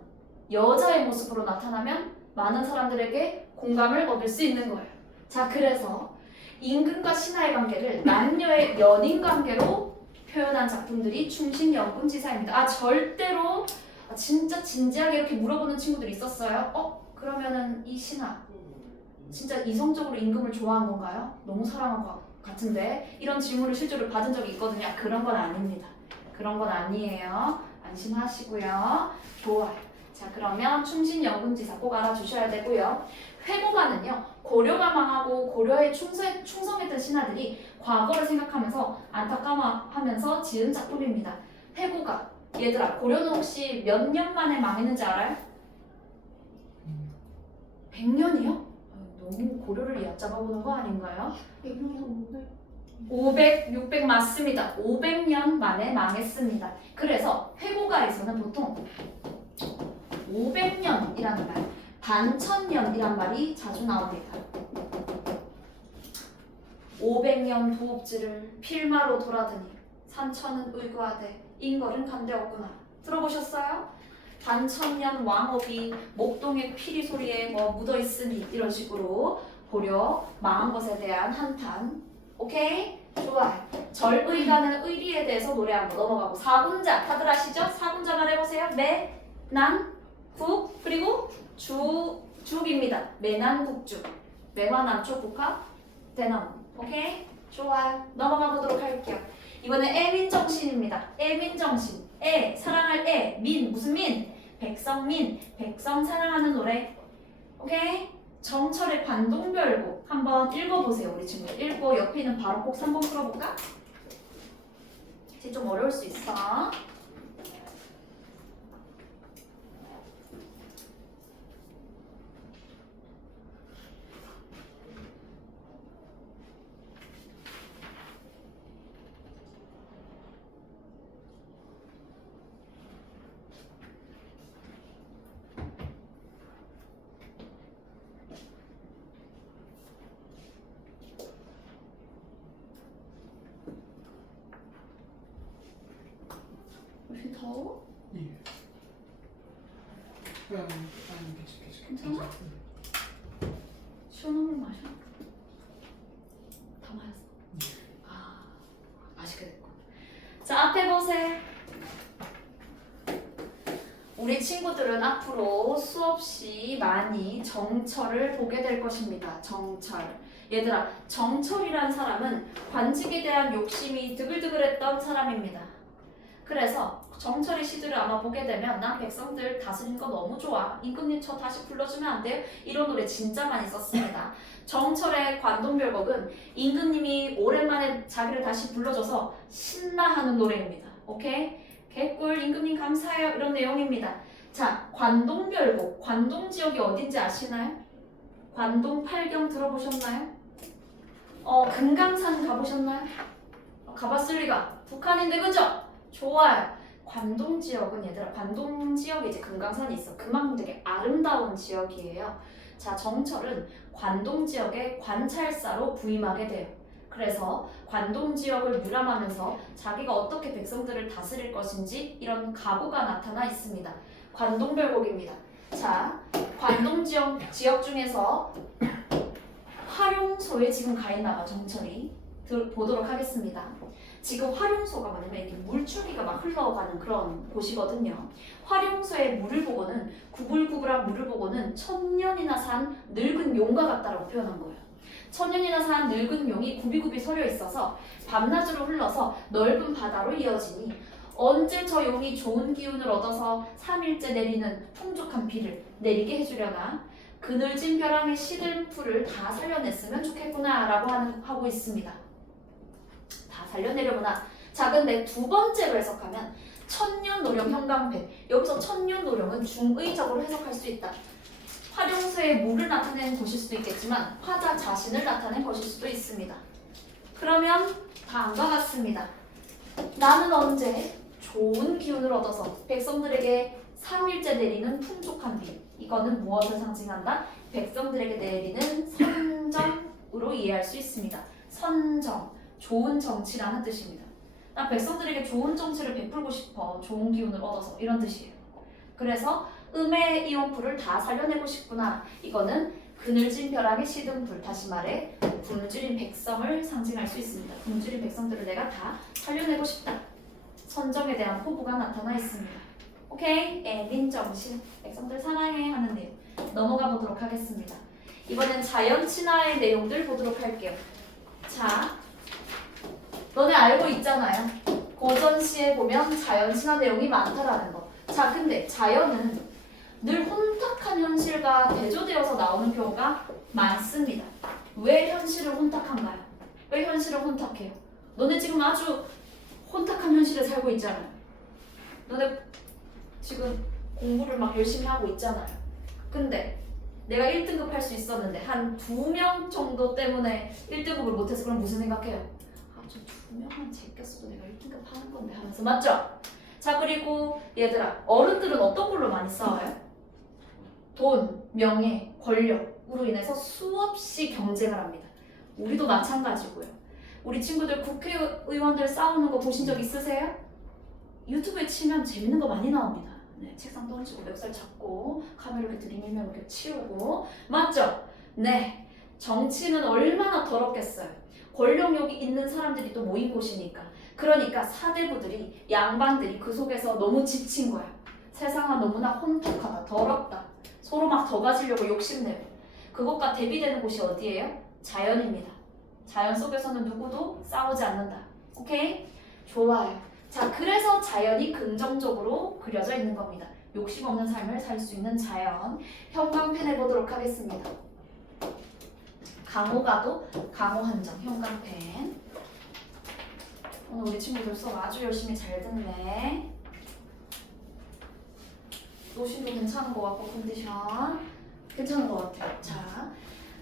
여자의 모습으로 나타나면 많은 사람들에게 공감을 얻을 수 있는 거예요. 자 그래서 임금과 신하의 관계를 남녀의 연인 관계로 표현한 작품들이 충신연군지사입니다. 절대로 진짜 진지하게 이렇게 물어보는 친구들이 있었어요. 그러면은 이 신하 진짜 이성적으로 임금을 좋아한 건가요? 너무 사랑한 것 같은데 이런 질문을 실제로 받은 적이 있거든요. 그런 건 아닙니다. 그런 건 아니에요. 안심하시고요. 좋아요. 자 그러면 충신연군지사 꼭 알아주셔야 되고요. 회고가는요. 고려가 망하고 고려에 충성했던 신하들이 과거를 생각하면서 안타까워하면서 지은 작품입니다. 회고가 얘들아 고려는 혹시 몇 년 만에 망했는지 알아요? 100년이요? 너무 고려를 얕잡아보는 거 아닌가요? 500, 600 맞습니다. 500년 만에 망했습니다. 그래서 회고가에서는 보통 500년이라는 말, 반천년이란 말이 자주 나옵니다. 500년 부업지를 필마로 돌아드니 산천은 의구하되 인걸은 간대없구나. 들어보셨어요? 반천년 왕업이 목동의 피리 소리에 묻어있으니 이런 식으로 고려 망한 것에 대한 한탄. 오케이? 좋아요. 절의라는 의리에 대해서 노래한 거 넘어가고 사군자 다들 아시죠? 사군자 말해보세요. 매, 난, 국 그리고 죽입니다. 매난국죽. 매와 난초 국화 대나무. 오케이? 좋아요. 넘어가 보도록 할게요. 이번엔 애민정신입니다. 애민정신. 사랑할 민 무슨 민? 백성민 백성 사랑하는 노래. 오케이? 정철의 관동별곡 한번 읽어보세요 우리 친구. 읽고 옆에 있는 바로 꼭 3번 풀어볼까? 이제 좀 어려울 수 있어. 혹시 더워? 예. 계속. 괜찮아? 시원한 물 마셔. 다 마셨어. 아, 맛있게 됐군. 자, 앞에 보세요. 우리 친구들은 앞으로 수없이 많이 정철을 보게 될 것입니다. 정철. 얘들아, 정철이란 사람은 관직에 대한 욕심이 드글드글했던 사람입니다. 그래서 정철의 시들을 아마 보게 되면 난 백성들 다스리는 거 너무 좋아. 임금님 저 다시 불러주면 안 돼요? 이런 노래 진짜 많이 썼습니다. 정철의 관동별곡은 임금님이 오랜만에 자기를 다시 불러줘서 신나하는 노래입니다. 오케이? 개꿀 임금님 감사해요 이런 내용입니다. 자, 관동별곡. 관동 지역이 어딘지 아시나요? 관동 팔경 들어보셨나요? 금강산 가보셨나요? 가봤을 리가. 북한인데 그죠? 좋아요. 관동 지역은 얘들아 관동 지역에 이제 금강산이 있어. 그만큼 되게 아름다운 지역이에요. 자, 정철은 관동 지역의 관찰사로 부임하게 돼요. 그래서 관동 지역을 무람하면서 자기가 어떻게 백성들을 다스릴 것인지 이런 각오가 나타나 있습니다. 관동별곡입니다. 자, 관동 지역 중에서 활용소에 지금 가 있나 봐 정철이. 보도록 하겠습니다. 지금 활용소가 뭐냐면 이렇게 물줄기가 막 흘러가는 그런 곳이거든요. 활용소의 물을 보고는 구불구불한 물을 보고는 천년이나 산 늙은 용과 같다라고 표현한 거예요. 천년이나 산 늙은 용이 굽이굽이 서려 있어서 밤낮으로 흘러서 넓은 바다로 이어지니 언제 저 용이 좋은 기운을 얻어서 3일째 내리는 풍족한 비를 내리게 해주려나 그늘진 벼랑의 시들 풀을 다 살려냈으면 좋겠구나 라고 하고 있습니다. 다 살려내려구나. 자, 근데 두 번째로 해석하면 천년노령 형광배. 여기서 천년노령은 중의적으로 해석할 수 있다. 활용소의 물을 나타내는 것일 수도 있겠지만 화자 자신을 나타낸 것일 수도 있습니다. 그러면 다음과 같습니다. 나는 언제 좋은 기운을 얻어서 백성들에게 3일째 내리는 풍족한 비. 이거는 무엇을 상징한다? 백성들에게 내리는 선정으로 이해할 수 있습니다. 선정, 좋은 정치라는 뜻입니다. 난 백성들에게 좋은 정치를 베풀고 싶어. 좋은 기운을 얻어서 이런 뜻이에요. 그래서 음의 이온풀을 다 살려내고 싶구나. 이거는 그늘진 벼락의 시든 불, 다시 말해 굶주린 백성을 상징할 수 있습니다. 굶주린 백성들을 내가 다 살려내고 싶다. 선정에 대한 포부가 나타나 있습니다. 오케이? 애민정신, 백성들 사랑해 하는 내용 넘어가 보도록 하겠습니다. 이번엔 자연 친화의 내용들 보도록 할게요. 자, 너네 알고 있잖아요. 고전시에 보면 자연 친화 내용이 많다라는 거. 자, 근데 자연은 늘 혼탁한 현실과 대조되어서 나오는 경우가 많습니다. 왜 현실을 혼탁한가요? 왜 현실을 혼탁해요? 너네 지금 아주 혼탁한 현실에 살고 있잖아요. 너네 지금 공부를 막 열심히 하고 있잖아요. 근데 내가 1등급 할 수 있었는데 한 2명 정도 때문에 1등급을 못해서 그럼 무슨 생각해요? 아, 저 2명만 제꼈어도 내가 1등급 하는 건데 하면서. 맞죠? 자, 그리고 얘들아, 어른들은 어떤 걸로 많이 싸워요? 돈, 명예, 권력으로 인해서 수없이 경쟁을 합니다. 우리도 마찬가지고요. 우리 친구들 국회의원들 싸우는 거 보신 적 있으세요? 유튜브에 치면 재밌는 거 많이 나옵니다. 네, 책상 던지고 멱살 잡고 카메라 이렇게 들이밀면 이렇게 치우고. 맞죠? 네, 정치는 얼마나 더럽겠어요. 권력욕이 있는 사람들이 또 모인 곳이니까. 그러니까 사대부들이, 양반들이 그 속에서 너무 지친 거야. 세상은 너무나 혼탁하다, 더럽다. 서로 막 더 가지려고 욕심내고. 그것과 대비되는 곳이 어디예요? 자연입니다. 자연 속에서는 누구도 싸우지 않는다. 오케이? 좋아요. 자, 그래서 자연이 긍정적으로 그려져 있는 겁니다. 욕심 없는 삶을 살 수 있는 자연. 형광펜 해보도록 하겠습니다. 강호가도 강호 한정 형광펜. 오늘 우리 친구들 수업 아주 열심히 잘 듣네. 노신도 괜찮은 것 같고 컨디션 괜찮은 것 같아요. 자,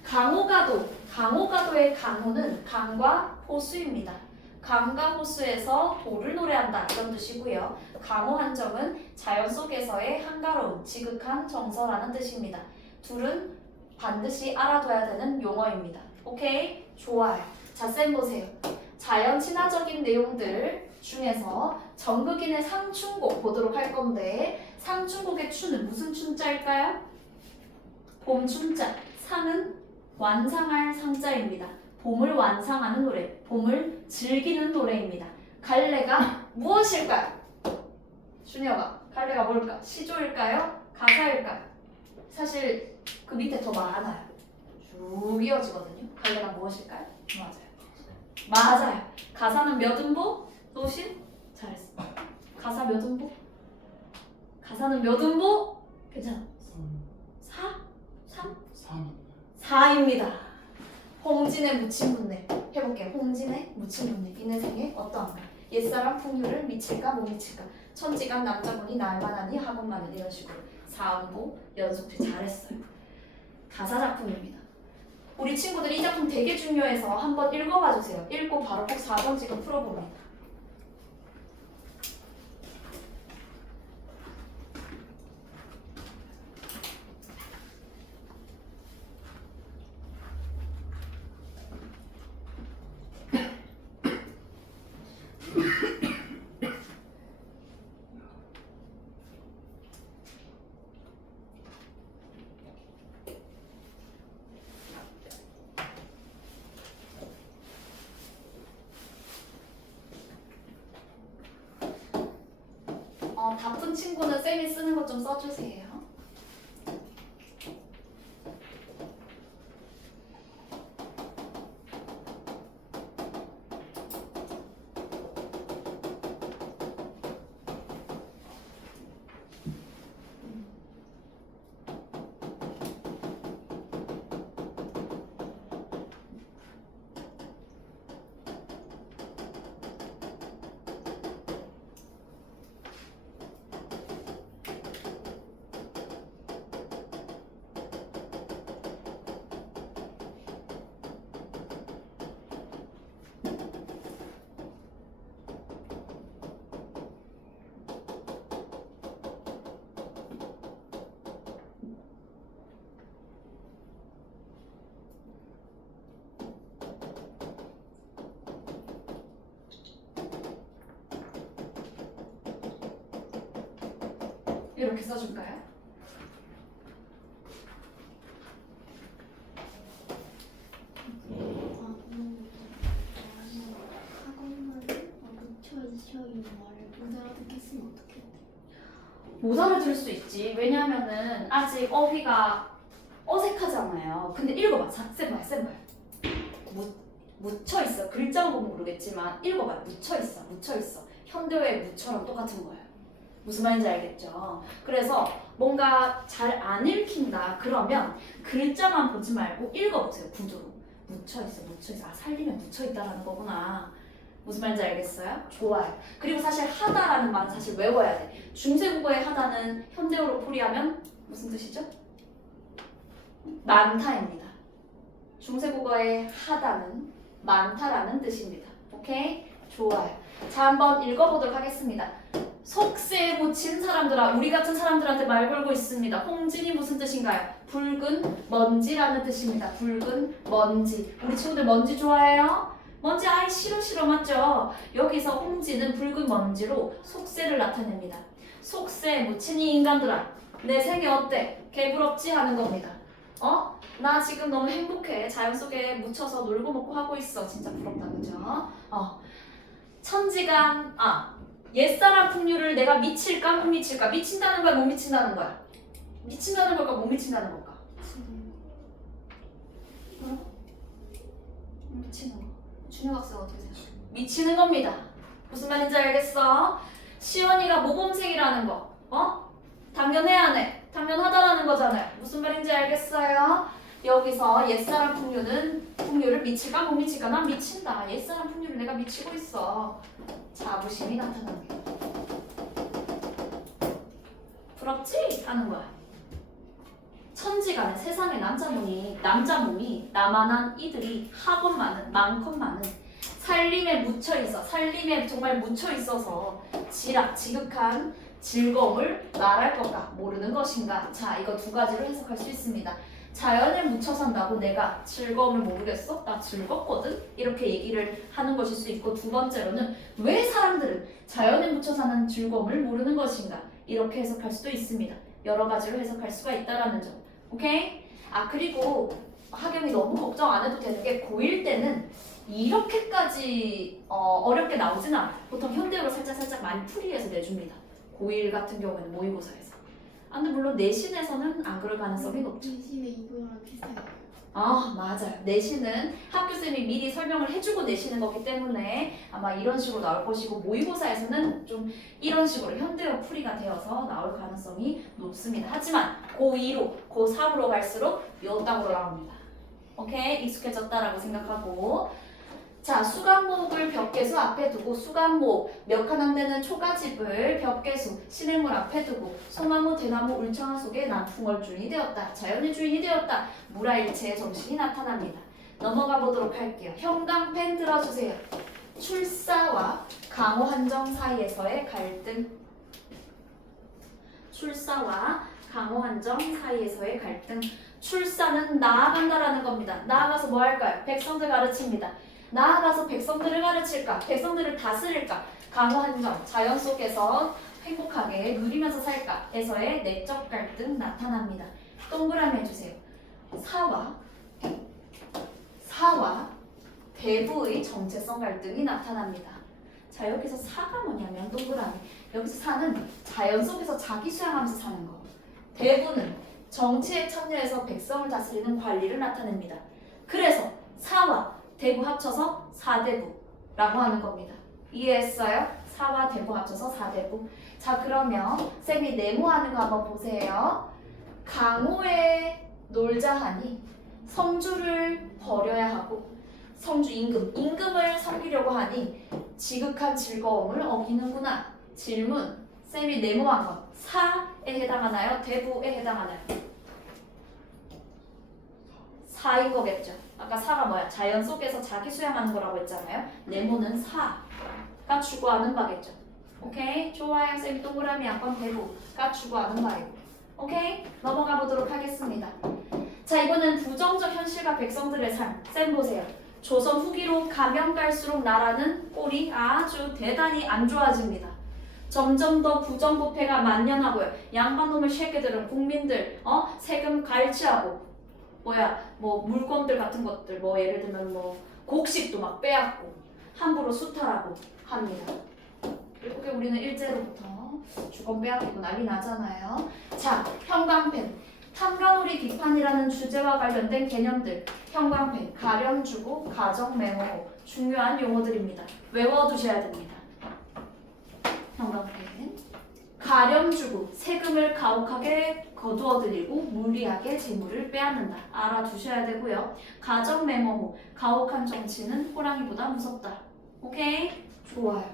강호가도. 강호가도의 강호는 강과 호수입니다. 강과 호수에서 도를 노래한다 이런 뜻이고요. 강호 한정은 자연 속에서의 한가로운 지극한 정서라는 뜻입니다. 둘은 반드시 알아둬야 되는 용어입니다. 오케이? 좋아요. 자, 쌤 보세요. 자연 친화적인 내용들 중에서 정극인의 상충곡 보도록 할 건데 상충곡의 추는 무슨 춘자일까요? 봄춘자. 상은 완상할 상자입니다. 봄을 완상하는 노래, 봄을 즐기는 노래입니다. 갈래가 무엇일까요? 준혁아, 갈래가 뭘까? 시조일까요? 가사일까요? 사실 그 밑에 더 많아요. 쭉 이어지거든요. 갈래가 무엇일까요? 맞아요. 가사는 몇 음보? 노신? 잘했어. 가사 몇 음보? 가사는 몇 음보? 괜찮아. 4? 3? 4입니다. 홍진의 묻힌 분내 해볼게요. 홍진의 묻힌 분내 이내 생에 어떠한가? 옛사람 풍류를 미칠까 못 미칠까? 천지간 남자분이 날만하니 학원만은 이런 식으로 4음보 연속해 잘했어요. 가사 작품입니다. 우리 친구들이 이 작품 되게 중요해서 한번 읽어봐 주세요. 읽고 바로 꼭 4번 지금 풀어봅니다. 바쁜 친구는 쌤이 쓰는 것 좀 써주세요. 이렇게 써줄까요? 학원만을 묻혀있어 이 말을 못 알아듣겠으면 어떡해? 못 알아들을 수 있지. 왜냐면은 아직 어휘가 어색하잖아요. 근데 읽어봐. 쌤 봐요. 묻혀있어. 글자는 보면 모르겠지만 읽어봐요. 묻혀있어. 현대어의 무처럼 똑같은 거예요. 무슨 말인지 알겠죠? 그래서 뭔가 잘 안 읽힌다 그러면 글자만 보지 말고 읽어보세요. 구조로. 묻혀있어. 아, 살리면 묻혀있다라는 거구나. 무슨 말인지 알겠어요? 좋아요. 그리고 사실 하다라는 말은 사실 외워야 돼. 중세국어의 하다는 현대어로 풀이하면 무슨 뜻이죠? 많다입니다. 중세국어의 하다는 많다라는 뜻입니다. 오케이? 좋아요. 자, 한번 읽어보도록 하겠습니다. 속세에 묻힌 사람들아, 우리 같은 사람들한테 말 걸고 있습니다. 홍진이 무슨 뜻인가요? 붉은 먼지라는 뜻입니다. 붉은 먼지. 우리 친구들 먼지 좋아해요? 먼지 아이 싫어 맞죠? 여기서 홍진은 붉은 먼지로 속세를 나타냅니다. 속세에 묻힌 이 인간들아, 내 생애 어때? 개부럽지 하는 겁니다. 나 지금 너무 행복해. 자연 속에 묻혀서 놀고 먹고 하고 있어. 진짜 부럽다, 그죠? 천지간, 옛사람 풍류를 내가 미칠까 못 미칠까? 미친다는 거야 못 미친다는 거야? 미친다는 걸까 못 미친다는 걸까? 미치는 거. 준혁 학생 어떻게 생각해? 미치는 겁니다. 무슨 말인지 알겠어? 시연이가 모범생이라는 거. 당연해 안 해? 당연하다라는 거잖아요. 무슨 말인지 알겠어요? 여기서 옛사람 풍류를 미칠까 못 미칠까? 난 미친다. 옛사람 풍류를 내가 미치고 있어. 자부심이 나타납니다. 부럽지? 하는 거야. 천지간에 세상에 남자 몸이 나만한 이들이 많건 많은 살림에 정말 묻혀 있어서 지극한 즐거움을 말할 것과 모르는 것인가? 자, 이거 두 가지로 해석할 수 있습니다. 자연에 묻혀 산다고 내가 즐거움을 모르겠어? 나 즐겁거든? 이렇게 얘기를 하는 것일 수 있고, 두 번째로는 왜 사람들은 자연에 묻혀 사는 즐거움을 모르는 것인가? 이렇게 해석할 수도 있습니다. 여러 가지로 해석할 수가 있다라는 점. 오케이? 그리고 하경이 너무 걱정 안 해도 되는 게 고1 때는 이렇게까지 어렵게 나오진 않아요. 보통 현대어로 살짝 많이 풀이해서 내줍니다. 고1 같은 경우에는 모의고사에서. 근데 물론 내신에서는 안 그럴 가능성이 높죠. 내신의 이거랑 비슷해요. 맞아요. 내신은 학교쌤이 미리 설명을 해주고 내시는 거기 때문에 아마 이런 식으로 나올 것이고, 모의고사에서는 좀 이런 식으로 현대어 풀이가 되어서 나올 가능성이 높습니다. 하지만 고2로, 고3으로 갈수록 요 땅으로 나옵니다. 오케이? 익숙해졌다라고 생각하고, 자, 수간목을 벽계수 앞에 두고, 수간목 몇 칸 안 되는 초가집을 벽계수 시냇물 앞에 두고, 소나무 대나무 울창화 속에 난풍월 주인이 되었다. 자연의 주인이 되었다. 무라일체의 정신이 나타납니다. 넘어가 보도록 할게요. 형광펜 들어주세요. 출사와 강호 한정 사이에서의 갈등. 출사와 강호 한정 사이에서의 갈등. 출사는 나아간다라는 겁니다. 나아가서 뭐 할까요? 백성들 가르칩니다. 나아가서 백성들을 가르칠까? 백성들을 다스릴까? 강호 한정, 자연 속에서 행복하게 누리면서 살까? 에서의 내적 갈등 나타납니다. 동그라미 해주세요. 사와 대부의 정체성 갈등이 나타납니다. 자, 여기서 사가 뭐냐면 동그라미. 여기서 사는 자연 속에서 자기 수양하면서 사는 거. 대부는 정치에 참여해서 백성을 다스리는 관리를 나타냅니다. 그래서 사와 대부 합쳐서 사대부라고 하는 겁니다. 이해했어요? 사와 대부 합쳐서 사대부. 자, 그러면 쌤이 네모하는 거 한번 보세요. 강호에 놀자 하니 성주를 버려야 하고, 성주 임금을 섬기려고 하니 지극한 즐거움을 어기는구나. 질문, 쌤이 네모한 건 사에 해당하나요? 대부에 해당하나요? 사인 거겠죠. 아까 사가 뭐야? 자연 속에서 자기 수양하는 거라고 했잖아요. 네모는 사가 추구하는 바겠죠. 오케이? 좋아요. 쌤이 동그라미 한번 대부가 추구하는 바이고. 오케이? 넘어가 보도록 하겠습니다. 자, 이거는 부정적 현실과 백성들의 삶. 쌤 보세요. 조선 후기로 가면 갈수록 나라는 꼴이 아주 대단히 안 좋아집니다. 점점 더 부정부패가 만연하고요. 양반놈의 새끼들은 국민들 세금 갈취하고, 뭐 물건들 같은 것들, 뭐 예를 들면 뭐 곡식도 막 빼앗고 함부로 수탈하고 합니다. 결국에 우리는 일제로부터 주권 빼앗기고 난리 나잖아요. 자, 형광펜, 탐관오리 비판이라는 주제와 관련된 개념들. 형광펜, 가렴주고, 가정맹호, 중요한 용어들입니다. 외워두셔야 됩니다. 형광펜, 가렴주고, 세금을 가혹하게 거두어들이고 무리하게 재물을 빼앗는다. 알아두셔야 되고요. 가정맹호, 가혹한 정치는 호랑이보다 무섭다. 오케이? 좋아요.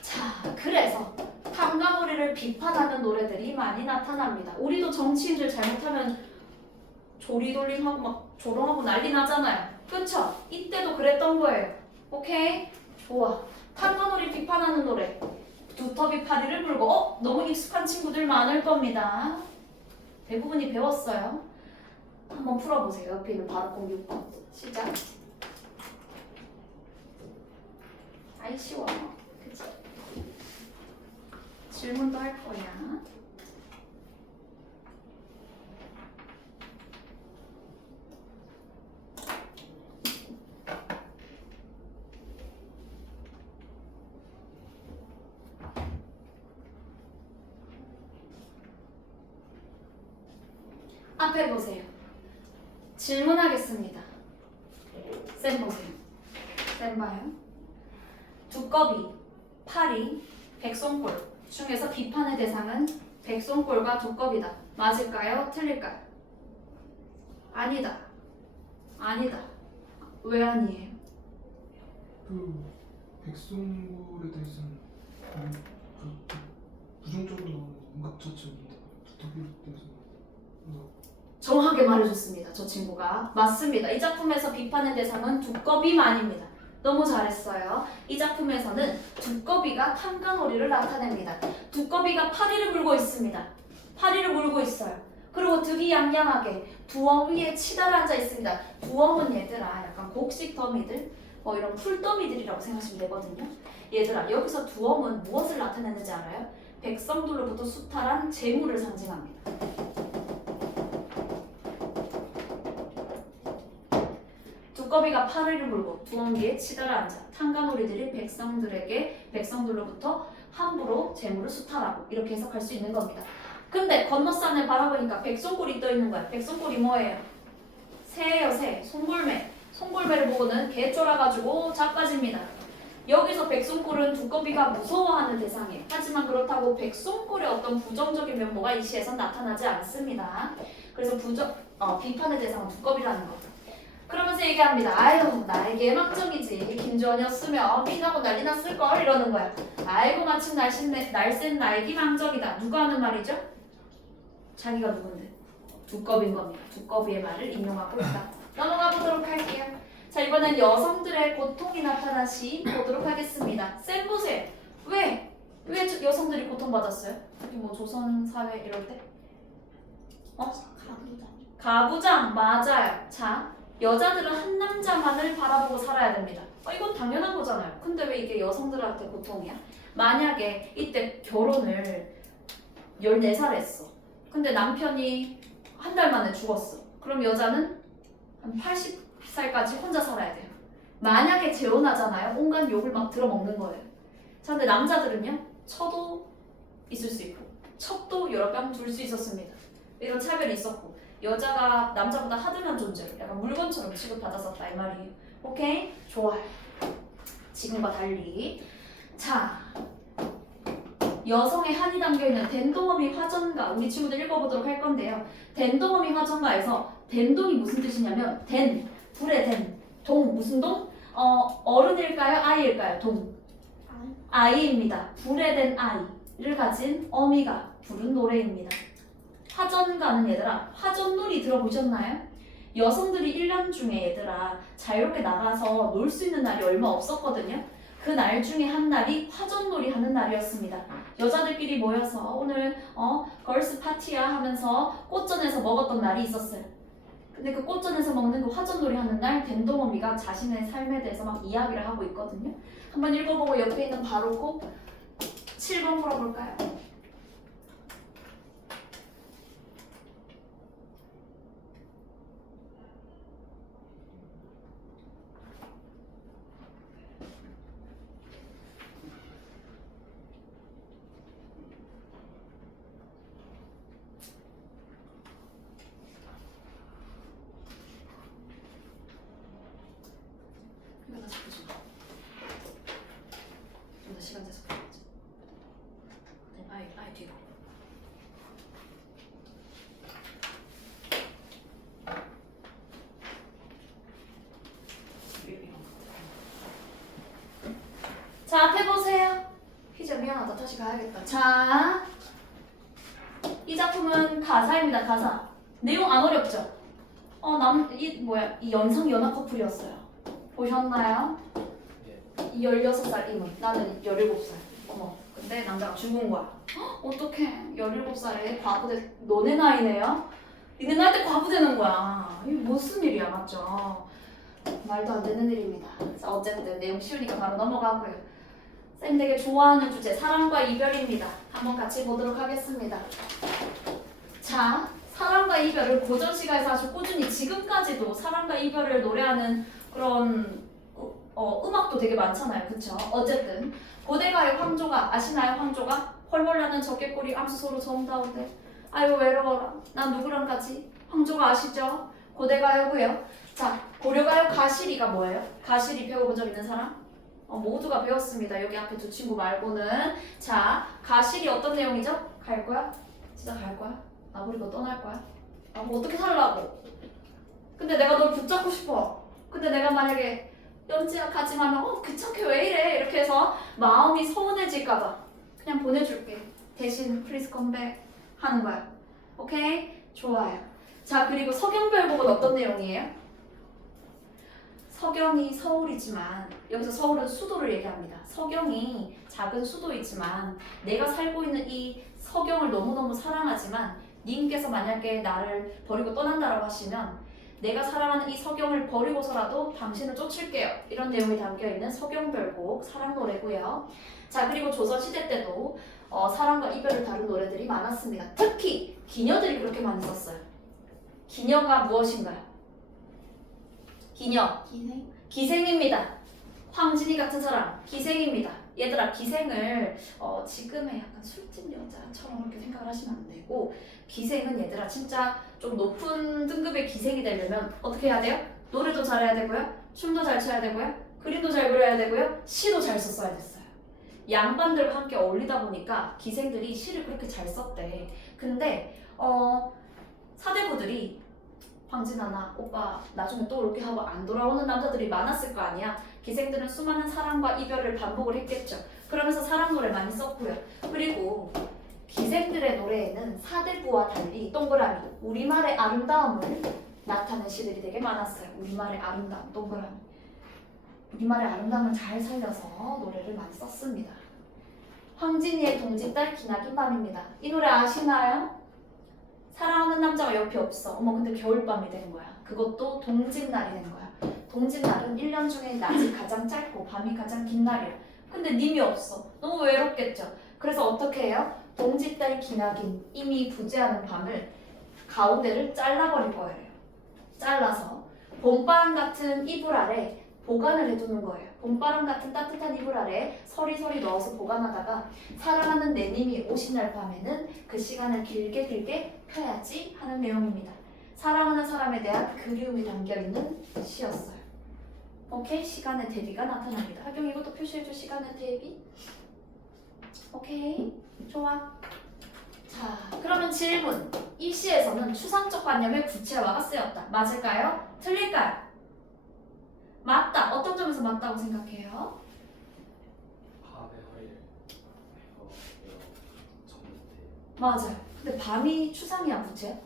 자, 그래서 탐관오리를 비판하는 노래들이 많이 나타납니다. 우리도 정치인들 잘못하면 조리돌림하고 막 조롱하고 난리 나잖아요. 그쵸? 이때도 그랬던 거예요. 오케이? 좋아. 탐관오리 비판하는 노래. 두터비 파리를 불고 너무 익숙한 친구들 많을 겁니다. 대부분이 배웠어요. 한번 풀어보세요. 옆에 있는 바로공 6번. 시작. 아이 쉬워. 그치? 질문도 할 거야. 앞에 보세요. 질문하겠습니다. 쌤 보세요. 쌤 봐요. 두꺼비, 파리, 백손골 중에서 비판의 대상은 백손골과 두꺼비다. 맞을까요? 틀릴까요? 아니다. 아니다. 왜 아니에요? 그 백성골에 대해서는 부정적으로 나오는 음각처치였는데 두터비에 대해서는 정확하게 말해줬습니다. 저 친구가. 맞습니다. 이 작품에서 비판의 대상은 두꺼비만입니다. 너무 잘했어요. 이 작품에서는 두꺼비가 탐관오리를 나타냅니다. 두꺼비가 파리를 물고 있습니다. 파리를 물고 있어요. 그리고 득이양양하게 두엉 위에 치달아 앉아 있습니다. 두엉은 얘들아 약간 곡식 더미들, 뭐 이런 풀더미들이라고 생각하시면 되거든요. 얘들아 여기서 두엉은 무엇을 나타내는지 알아요? 백성들로부터 수탈한 재물을 상징합니다. 두꺼비가 파리를 물고 두엉 위에 치달아 앉아 탕가노리들이 백성들로부터 함부로 재물을 수탈하고 이렇게 해석할 수 있는 겁니다. 근데 건너산을 바라보니까 백손골이 떠 있는 거야. 백손골이 뭐예요? 새예요, 새. 송골매. 송골매를 보고는 개 쫄아가지고 자빠집니다. 여기서 백손골은 두꺼비가 무서워하는 대상이에요. 하지만 그렇다고 백손골의 어떤 부정적인 면모가 이 시에선 나타나지 않습니다. 그래서 비판의 대상은 두꺼비라는 거. 그러면서 얘기합니다. 아유 나에게 망정이지. 김주원이었으면 피나고 난리 났을걸 이러는 거야. 아이고 마침 날쌘 나에게 망정이다. 누가 하는 말이죠? 자기가 누군데? 두꺼비인 겁니다. 두꺼비의 말을 인용하고 있다. 넘어가 보도록 할게요. 자 이번엔 여성들의 고통이 나타난 시 보도록 하겠습니다. 쌤 보세요. 왜 여성들이 고통받았어요? 특히 뭐 조선사회 이럴 때? 가부장. 가부장 맞아요. 자 여자들은 한 남자만을 바라보고 살아야 됩니다. 이건 당연한 거잖아요. 근데 왜 이게 여성들한테 고통이야? 만약에 이때 결혼을 14살 했어. 근데 남편이 한 달 만에 죽었어. 그럼 여자는 한 80살까지 혼자 살아야 돼요. 만약에 재혼하잖아요. 온갖 욕을 막 들어먹는 거예요. 자, 근데 남자들은요. 처도 있을 수 있고 첩도 여러 명 둘 수 있었습니다. 이런 차별이 있었고 여자가 남자보다 하등한 존재로 약간 물건처럼 취급받았었다 이 말이에요. 오케이? 좋아요. 지금과 달리 자 여성의 한이 담겨있는 덴동어미 화전가 우리 친구들 읽어보도록 할 건데요. 덴동어미 화전가에서 덴동이 무슨 뜻이냐면 불의 동 무슨 동? 어른일까요? 아이일까요? 아이입니다. 불에 된 아이를 가진 어미가 부른 노래입니다. 화전가는 얘들아 화전놀이 들어보셨나요? 여성들이 1년 중에 얘들아 자유롭게 나가서 놀 수 있는 날이 얼마 없었거든요. 그 날 중에 한 날이 화전놀이 하는 날이었습니다. 여자들끼리 모여서 오늘 걸스 파티야 하면서 꽃전에서 먹었던 날이 있었어요. 근데 그 꽃전에서 먹는 그 화전놀이 하는 날 덴동어미가 자신의 삶에 대해서 막 이야기를 하고 있거든요. 한번 읽어보고 옆에 있는 바로코 7번 물어볼까요? 이거 다 잡혀줘. 좀 더 시간 돼서 가야지. 아이 뒤로. 자, 앞에 보세요. 희재 미안하다. 다시 가야겠다. 자, 이 작품은 가사입니다. 가사. 내용 안 어렵죠? 이 연상 연하 커플이었어요. 보셨나요? 이 16살 이모, 나는 17살. 어머, 근데 남자가 죽은 거야. 어떡해. 17살에 과부돼. 너네 나이네요? 니네 나이 때 과부되는 거야. 이게 무슨 일이야, 맞죠? 말도 안 되는 일입니다. 자, 어쨌든 내용 쉬우니까 바로 넘어가고요. 쌤 되게 좋아하는 주제, 사랑과 이별입니다. 한번 같이 보도록 하겠습니다. 자, 사랑과 이별을 고전 시가에서 아주 꾸준히 지금까지도 사랑과 이별을 노래하는 그런 음악도 되게 많잖아요. 그쵸? 어쨌든 고대가요 황조가 아시나요? 황조가 헐헐 나는 적개꼬리 암수소로 저음다운데 아유 외로워라 난 누구랑 가지? 황조가 아시죠? 고대가요고요. 자 고려가요 가시리가 뭐예요? 가시리 배워본 적 있는 사람? 모두가 배웠습니다. 여기 앞에 두 친구 말고는. 자, 가실이 어떤 내용이죠? 갈 거야? 진짜 갈 거야? 나 버리고 떠날 거야? 뭐 어떻게 살라고? 근데 내가 널 붙잡고 싶어. 근데 내가 만약에 연지야 가지 마면 귀찮게 왜 이래? 이렇게 해서 마음이 서운해질까봐 그냥 보내줄게. 대신 please come back 하는 거야. 오케이? 좋아요. 자, 그리고 서경별곡은 어떤 내용이에요? 서경이 서울이지만 여기서 서울은 수도를 얘기합니다. 서경이 작은 수도이지만 내가 살고 있는 이 서경을 너무너무 사랑하지만 님께서 만약에 나를 버리고 떠난다라고 하시면 내가 사랑하는 이 서경을 버리고서라도 당신을 쫓을게요. 이런 내용이 담겨있는 서경별곡 사랑 노래고요. 자, 그리고 조선시대 때도 사랑과 이별을 다룬 노래들이 많았습니다. 특히 기녀들이 그렇게 많이 썼어요. 기녀가 무엇인가요? 기녀, 기생? 기생입니다. 황진이 같은 사람, 기생입니다. 얘들아, 기생을 지금의 약간 술집 여자처럼 그렇게 생각을 하시면 안 되고, 기생은 얘들아 진짜 좀 높은 등급의 기생이 되려면 어떻게 해야 돼요? 노래도 잘해야 되고요, 춤도 잘 춰야 되고요, 그림도 잘 그려야 되고요, 시도 잘 썼어야 됐어요. 양반들과 함께 어울리다 보니까 기생들이 시를 그렇게 잘 썼대. 근데 사대부들이 황진아 나 오빠 나중에 또 이렇게 하고 안 돌아오는 남자들이 많았을 거 아니야. 기생들은 수많은 사랑과 이별을 반복을 했겠죠. 그러면서 사랑 노래 많이 썼고요. 그리고 기생들의 노래에는 사대부와 달리 동그라미 우리말의 아름다움을 나타낸 시들이 되게 많았어요. 우리말의 아름다움, 동그라미. 우리말의 아름다움을 잘 살려서 노래를 많이 썼습니다. 황진이의 동짓달 기나긴 밤입니다. 이 노래 아시나요? 사랑하는 남자가 옆에 없어. 근데 겨울밤이 되는 거야. 그것도 동짓날이 되는 거야. 동짓날은 1년 중에 낮이 가장 짧고 밤이 가장 긴 날이야. 근데 님이 없어. 너무 외롭겠죠. 그래서 어떻게 해요? 동짓달 기나긴 이미 부재하는 밤을 가운데를 잘라버릴 거예요. 잘라서 봄바람 같은 이불 아래 보관을 해두는 거예요. 봄바람 같은 따뜻한 이불 아래 서리서리 넣어서 보관하다가 사랑하는 내 님이 오신 날 밤에는 그 시간을 길게 펴야지 하는 내용입니다. 사랑하는 사람에 대한 그리움이 담겨있는 시였어요. 오케이? 시간의 대비가 나타납니다. 하경 이것도 표시해줘. 시간의 대비. 오케이? 좋아. 자, 그러면 질문. 이 시에서는 추상적 관념의 구체화가 쓰였다. 맞을까요? 틀릴까요? 맞다. 어떤 점에서 맞다고 생각해요? 밤의 허리를 정립해 맞아요. 근데 밤이 추상이야, 부채?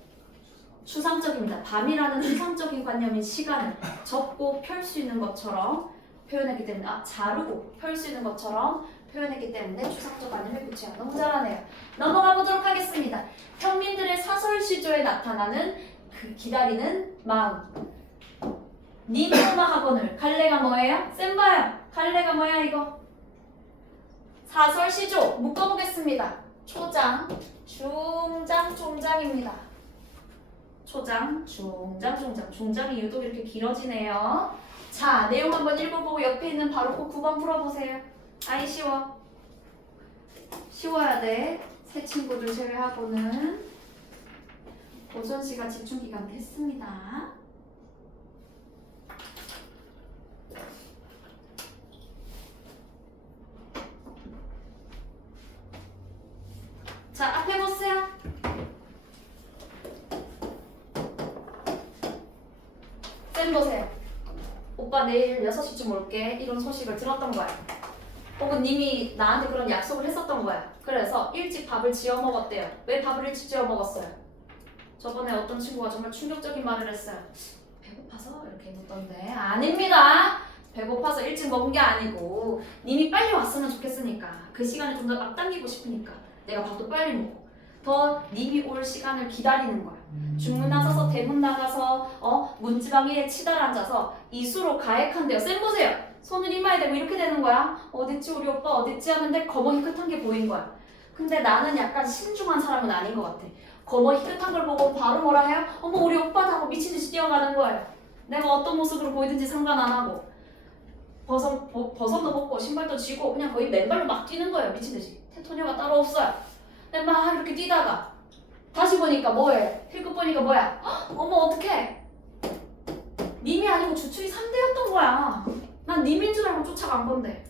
추상적입니다. 밤이라는 추상적인 관념인 시간을 접고 펼 수 있는 것처럼 표현했기 때문에 자르고 펼 수 있는 것처럼 표현했기 때문에 추상적 관념의 구체화. 너무 잘하네요. 넘어가 보도록 하겠습니다. 평민들의 사설 시조에 나타나는 그 기다리는 마음. 니모마 학원을 갈래가 뭐예요? 쌤봐요. 갈래가 뭐야 이거? 사설 시조 묶어보겠습니다. 초장, 중장, 종장입니다. 초장, 중장, 종장. 종장이 유독 이렇게 길어지네요. 자, 내용 한번 읽어보고 옆에 있는 바로 꼭 9번 풀어보세요. 아이 쉬워. 쉬워야 돼. 새 친구들 제외하고는. 오전시가 집중기간 됐습니다. 자, 앞에 보세요. 쌤 보세요. 오빠 내일 6시쯤 올게. 이런 소식을 들었던 거야. 혹은 님이 나한테 그런 약속을 했었던 거야. 그래서 일찍 밥을 지어 먹었대요. 왜 밥을 일찍 지어 먹었어요? 저번에 어떤 친구가 정말 충격적인 말을 했어요. 배고파서 이렇게 묻던데. 아닙니다. 배고파서 일찍 먹은 게 아니고 님이 빨리 왔으면 좋겠으니까 그 시간을 좀 더 앞당기고 싶으니까 내가 밥도 빨리 먹고 더 님이 올 시간을 기다리는 거야. 중문 나서서 대문 나가서 문지방에 치달 앉아서 이수로 가액한대요. 쌤 보세요. 손을 이마에 대고 이렇게 되는 거야. 어딨지 우리 오빠 어딨지 하는데 검어 희끗한 게 보인 거야. 근데 나는 약간 신중한 사람은 아닌 것 같아. 검어 희끗한 걸 보고 바로 뭐라 해요? 어머 우리 오빠다 하고 미친듯이 뛰어가는 거예요. 내가 어떤 모습으로 보이든지 상관 안 하고 버섯도 벗고 신발도 쥐고 그냥 거의 맨발로 막 뛰는 거예요. 미친듯이. 테토녀가 따로 없어요. 근데 막 이렇게 뛰다가 다시 보니까 뭐예요? 힐끗 보니까 뭐야? 헉, 어머 어떡해. 님이 아니고 주출이 3대였던 거야. 난 님인 줄 알고 쫓아간 건데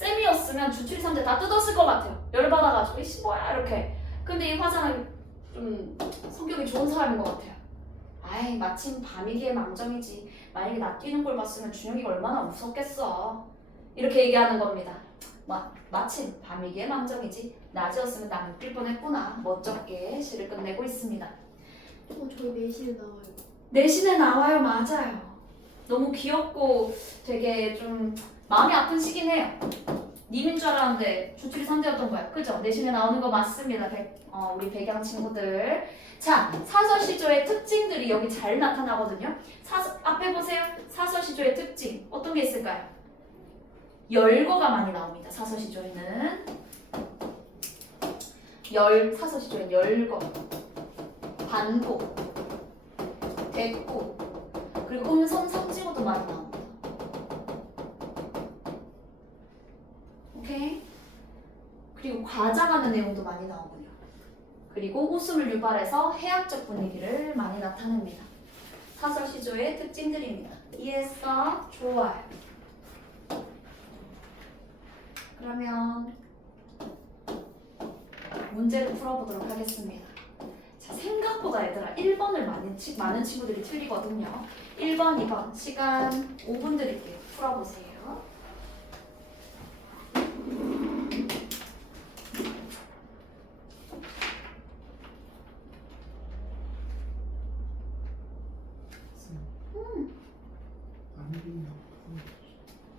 쌤이었으면 주출이 삼재 다 뜯었을 것 같아요. 열받아가지고 이씨 뭐야 이렇게. 근데 이 화자는 좀 성격이 좋은 사람인 것 같아요. 아이 마침 밤이기에 망정이지. 만약에 나 뛰는 걸 봤으면 준혁이가 얼마나 무섭겠어. 이렇게 얘기하는 겁니다. 마침 밤이기에 망정이지. 낮이었으면 나는 뛸 뻔했구나. 멋쩍게 시를 끝내고 있습니다. 저희 내신에 나와요. 내신에 나와요. 맞아요. 너무 귀엽고 되게 좀 마음이 아픈 시긴 해요. 님인 줄 알았는데 주출이 상대였던 거야. 그죠? 내신에 나오는 거 맞습니다. 우리 백양 친구들. 자, 사서시조의 특징들이 여기 잘 나타나거든요. 앞에 보세요. 사서시조의 특징. 어떤 게 있을까요? 열거가 많이 나옵니다. 사서시조에는. 사서시조에는 열거, 반복, 대꾸, 그리고 음성 상징어도 많이 나옵니다. 오케이? 그리고 과장하는 내용도 많이 나오고요. 그리고 웃음을 유발해서 해학적 분위기를 많이 나타냅니다. 사설시조의 특징들입니다. 이해했어? 좋아요. 그러면 문제를 풀어보도록 하겠습니다. 자, 생각보다 얘들아 1번을 많은 친구들이 틀리거든요. 1번, 2번 시간 5분 드릴게요. 풀어보세요.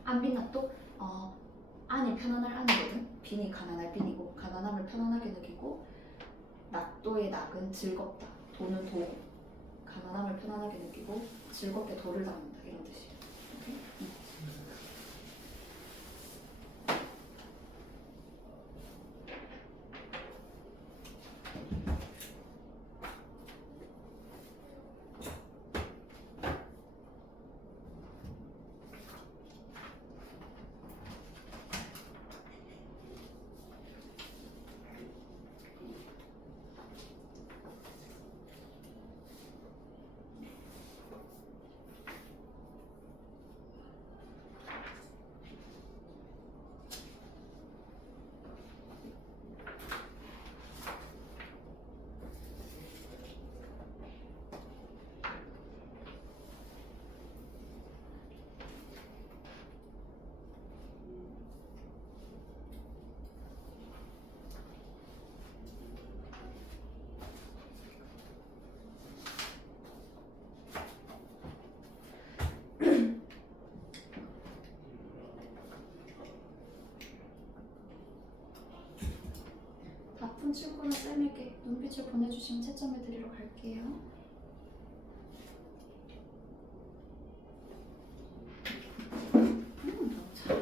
안 빛났도? 안이 편안할 안이거든. 빈이 가난할 빈이고 가난함을 편안하게 느끼고 낙도의 낙은 즐겁다. 도는 도. 가난함을 편안하게 느끼고 즐겁게 도를 닦는다. 이런 뜻이에요. 오케이? 바쁜 친구는 쌤에게 눈빛을 보내주시면 채점을 드리러 갈게요. 너무 잘하네.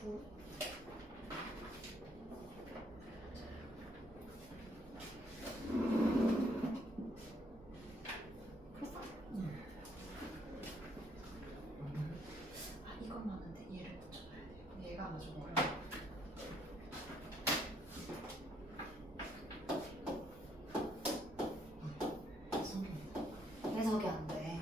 구. 이건 맞는데 얘를 붙여놔야 돼요. 얘가 아마 좀 어려워. 해석이 안 돼.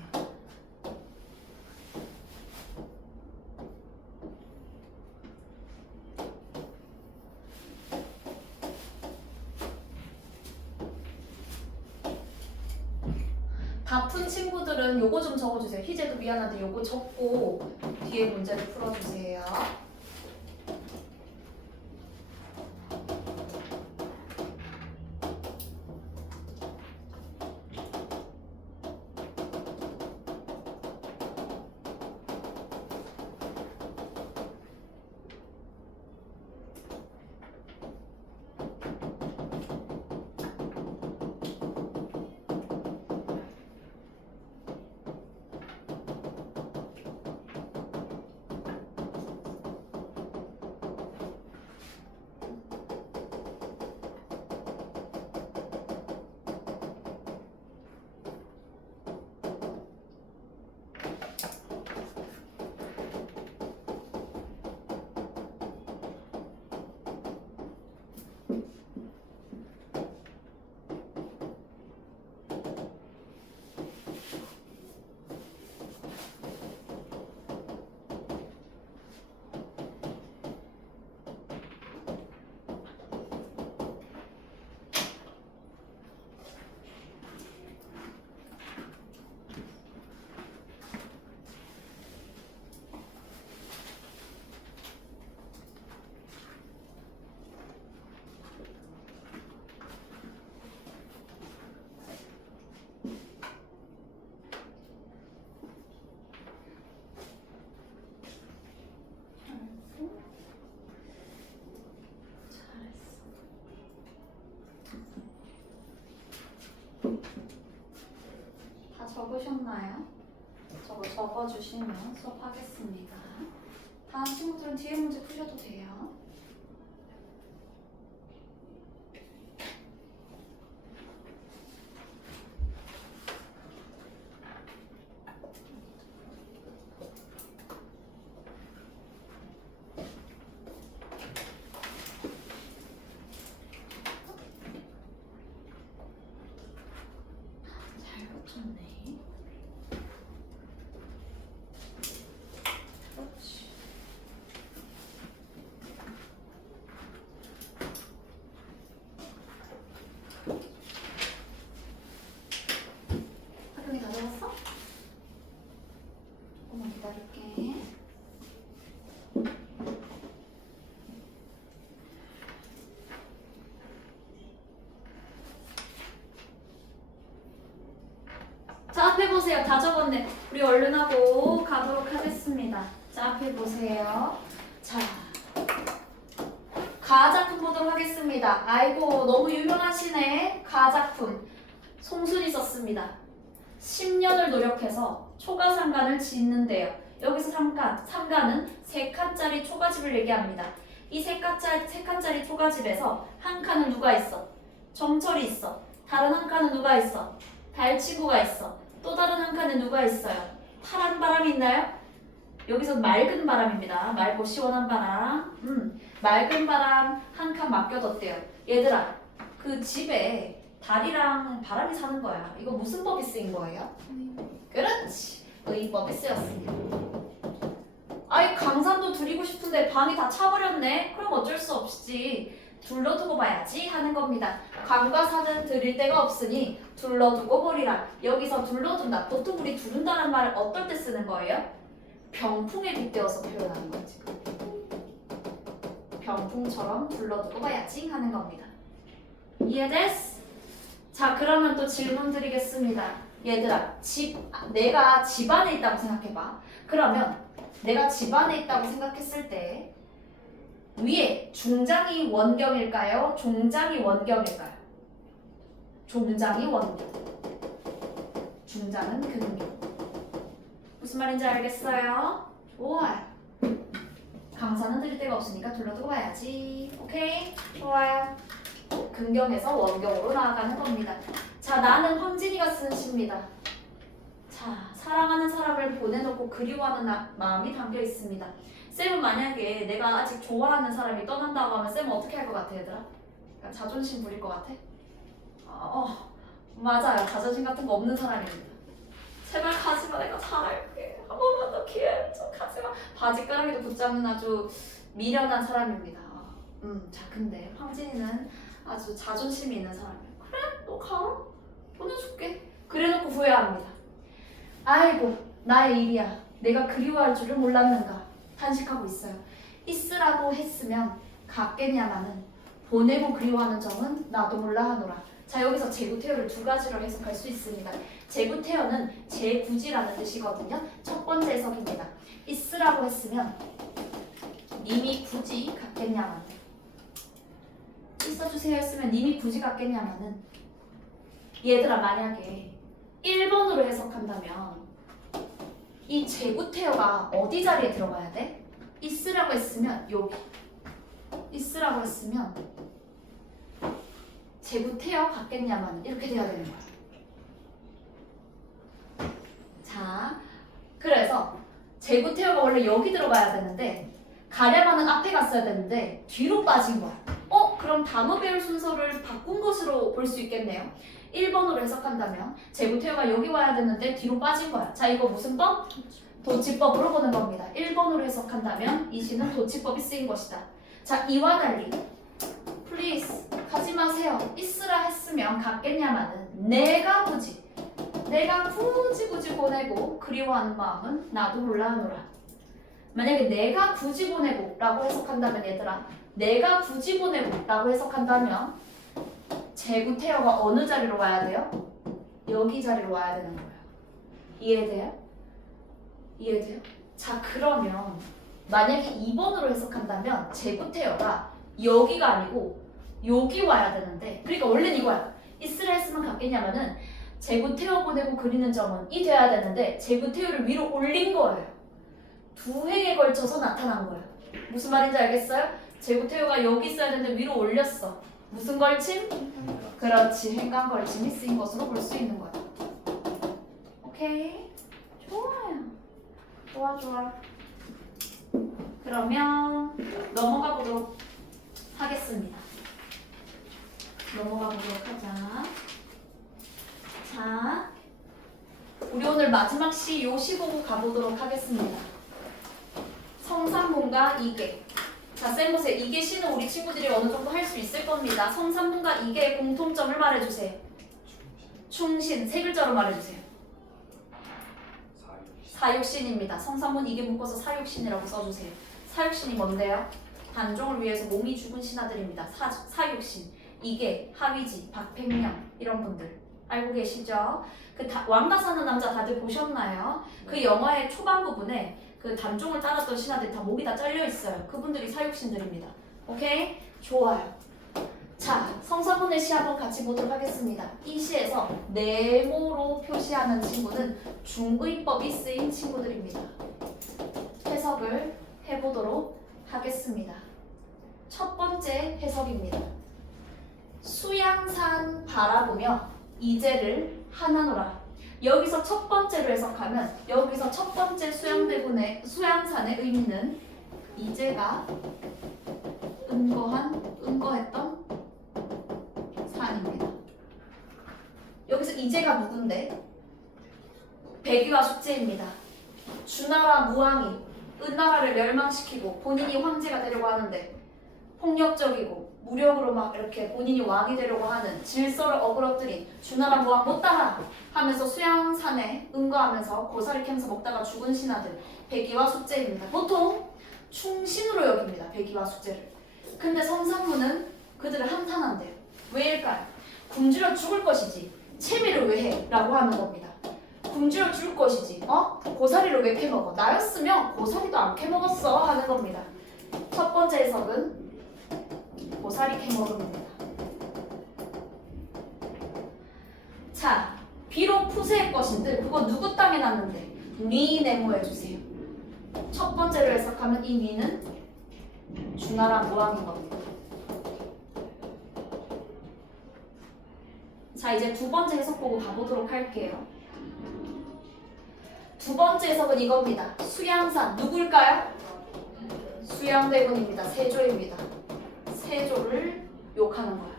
바쁜 친구들은 요거 좀 적어주세요. 희재도 미안한데 요거 적고 뒤에 문제를 풀어주세요. 적어주시면 수업하겠습니다. 다음 친구들은 뒤에 문제 푸셔도 돼요. 잘 붙였네. 그렇지. 학용이 다 적었어? 조금만 기다릴게. 자, 앞에 보세요. 다 적었네. 우리 얼른 하고 가도록 하겠습니다. 자, 앞에 보세요. 자, 가작품 보도록 하겠습니다. 아이고, 너무 유명하시네. 가작품. 송순이 썼습니다. 10년을 노력해서 초가상간을 짓는데요. 여기서 상간은 3칸짜리 초가집을 얘기합니다. 이 3칸짜리 초가집에서 한 칸은 누가 있어? 정철이 있어. 다른 한 칸은 누가 있어? 달치구가 있어. 또 다른 한 칸에 누가 있어요? 파란 바람이 있나요? 여기서 맑은 바람입니다. 맑고 시원한 바람. 맑은 바람 한 칸 맡겨뒀대요. 얘들아, 그 집에 달이랑 바람이 사는 거야. 이거 무슨 법이 쓰인 거예요? 그렇지. 의법이 쓰였습니다. 아이, 강산도 드리고 싶은데 방이 다 차버렸네. 그럼 어쩔 수 없지. 둘러두고 봐야지 하는 겁니다. 강과 산은 드릴 데가 없으니 둘러두고 보리라. 여기서 둘러둔다. 보통 우리 두른다는 말을 어떨 때 쓰는 거예요? 병풍에 빗대어서 표현하는 거지. 병풍처럼 둘러두고 봐야지 하는 겁니다. 이해됐어? 자, 그러면 또 질문 드리겠습니다. 얘들아, 내가 집 안에 있다고 생각해봐. 그러면 내가 집 안에 있다고 생각했을 때 위에 중장이 원경일까요? 종장이 원경일까요? 종장이 원경. 중장은 근경. 무슨 말인지 알겠어요? 좋아요. 강사는 들릴 데가 없으니까 둘러두고 봐야지. 오케이? 좋아요. 근경에서 원경으로 나아가는 겁니다. 자, 나는 황진이가 쓴 시입니다. 자, 사랑하는 사람을 보내놓고 그리워하는 마음이 담겨 있습니다. 쌤은 만약에 내가 아직 좋아하는 사람이 떠난다고 하면 쌤은 어떻게 할 것 같아, 얘들아? 약간 자존심 부릴 것 같아? 맞아요. 자존심 같은 거 없는 사람입니다. 제발 가지마, 내가 잘할게. 한 번만 더 기회 좀 가지마. 바지가랑이도 붙잡는 아주 미련한 사람입니다. 자, 근데 황진이는 아주 자존심이 있는 사람이에요. 그래? 너 가라? 보내줄게. 그래놓고 후회합니다. 아이고, 나의 일이야. 내가 그리워할 줄을 몰랐는가. 탄식하고 있어요. 있으라고 했으면 갔겠냐마는 보내고 그리워하는 점은 나도 몰라 하노라. 자, 여기서 제구태어를 두 가지로 해석할 수 있습니다. 제구태어는 제구지라는 뜻이거든요. 첫 번째 해석입니다. 있으라고 했으면 님이 굳이 갔겠냐마는, 있어주세요 했으면 님이 굳이 갔겠냐마는, 얘들아, 만약에 1번으로 해석한다면 이 제구태어가 어디 자리에 들어가야 돼? 있으라고 했으면 여기, 있으라고 했으면 제구태어 같겠냐마는 이렇게 돼야 되는 거야. 자, 그래서 제구태어가 원래 여기 들어가야 되는데 가려마는 앞에 갔어야 되는데 뒤로 빠진 거야. 그럼 단어 배울 순서를 바꾼 것으로 볼 수 있겠네요. 1번으로 해석한다면 제구태어가 여기 와야 되는데 뒤로 빠진 거야. 자, 이거 무슨 법? 도치법으로 보는 겁니다. 1번으로 해석한다면 이 시는 도치법이 쓰인 것이다. 자, 이와 달리 please 가지 마세요. 있으라 했으면 갔겠냐마는 내가 굳이 보내고 그리워하는 마음은 나도 몰라 하노라. 만약에 내가 굳이 보내고 라고 해석한다면, 얘들아, 내가 굳이 보내고 라고 해석한다면 제구태어가 어느 자리로 와야 돼요? 여기 자리로 와야 되는 거예요. 이해돼요? 이해돼요? 자, 그러면 만약에 2번으로 해석한다면 제구태어가 여기가 아니고 여기 와야 되는데, 그러니까 원래는 이거야. 있으라 했으면 갔겠냐면은 제구 태워 보내고 그리는 점은 이 돼야 되는데 제구 태우를 위로 올린 거예요. 두 회에 걸쳐서 나타난 거예요. 무슨 말인지 알겠어요? 제구 태우가 여기 있어야 되는데 위로 올렸어. 무슨 걸침? 그렇지. 행간 걸침이 쓰인 것으로 볼 수 있는 거야. 오케이? 좋아요. 좋아 좋아. 그러면 넘어가 보도록 하겠습니다. 넘어가 보도록 하자. 자, 우리 오늘 마지막 시 요 시 보고 가보도록 하겠습니다. 성산문과 이계. 자, 쌤 보세요. 이계 시는 우리 친구들이 어느 정도 할 수 있을 겁니다. 성산문과 이계의 공통점을 말해주세요. 충신. 세 글자로 말해주세요. 사육신입니다. 성산문 이계 묶어서 사육신이라고 써주세요. 사육신이 뭔데요? 단종을 위해서 몸이 죽은 신하들입니다. 사육신. 이계, 하위지, 박팽령 이런 분들 알고 계시죠? 그 왕가 사는 남자 다들 보셨나요? 그 영화의 초반 부분에 그 단종을 따랐던 신하들이 다 목이 다 잘려 있어요. 그분들이 사육신들입니다. 오케이? 좋아요. 자, 성사분의 시 한번 같이 보도록 하겠습니다. 이 시에서 네모로 표시하는 친구는 중의법이 쓰인 친구들입니다. 해석을 해보도록 하겠습니다. 첫 번째 해석입니다. 수양산 바라보며 이제를 하나노라. 여기서 첫 번째로 해석하면 여기서 첫 번째 수양산의 의미는 이제가 은거했던 산입니다. 여기서 이제가 누군데? 백의와 숙제입니다. 주나라 무왕이 은나라를 멸망시키고 본인이 황제가 되려고 하는데 폭력적이고 무력으로 막 이렇게 본인이 왕이 되려고 하는 질서를 어그러뜨린 주나라 무왕 못 따라 하면서 수양산에 응거하면서 고사를 캐면서 먹다가 죽은 신하들 백의와 숙제입니다. 보통 충신으로 여깁니다. 백의와 숙제를. 근데 성산문은 그들을 한탄한대요. 왜일까요? 굶주려 죽을 것이지 채미를 왜 해? 라고 하는 겁니다. 굶주려 죽을 것이지 고사리를 왜 캐먹어? 나였으면 고사리도 안 캐먹었어 하는 겁니다. 첫 번째 해석은 고사리 캐먹음입니다. 자, 비록 푸세의 것인들 그거 누구 땅에 났는데? 미 네모해주세요. 첫 번째로 해석하면 이 미는 주나라 무왕인 겁니다. 자, 이제 두 번째 해석 보고 가보도록 할게요. 두 번째 해석은 이겁니다. 수양산 누굴까요? 수양대군입니다. 세조입니다. 세조를 욕하는 거야.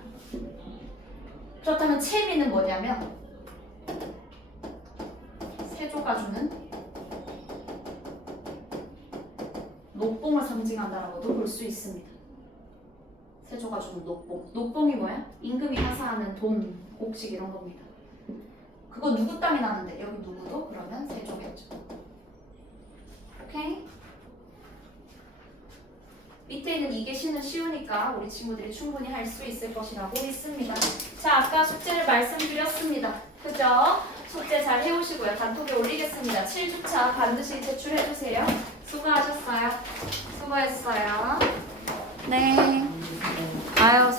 그렇다면 채미는 뭐냐면 세조가 주는 녹봉을 상징한다라고도 볼 수 있습니다. 세조가 주는 녹봉. 녹봉이 뭐야? 임금이 하사하는 돈, 곡식 이런 겁니다. 그거 누구 땅에 나는데? 여기 누구도? 그러면 세조겠죠. 오케이? 밑에 있는 이게 시는 쉬우니까 우리 친구들이 충분히 할 수 있을 것이라고 믿습니다. 자, 아까 숙제를 말씀드렸습니다. 그죠? 숙제 잘 해오시고요. 단톡에 올리겠습니다. 7주차 반드시 제출해주세요. 수고하셨어요. 수고했어요. 네. 아유,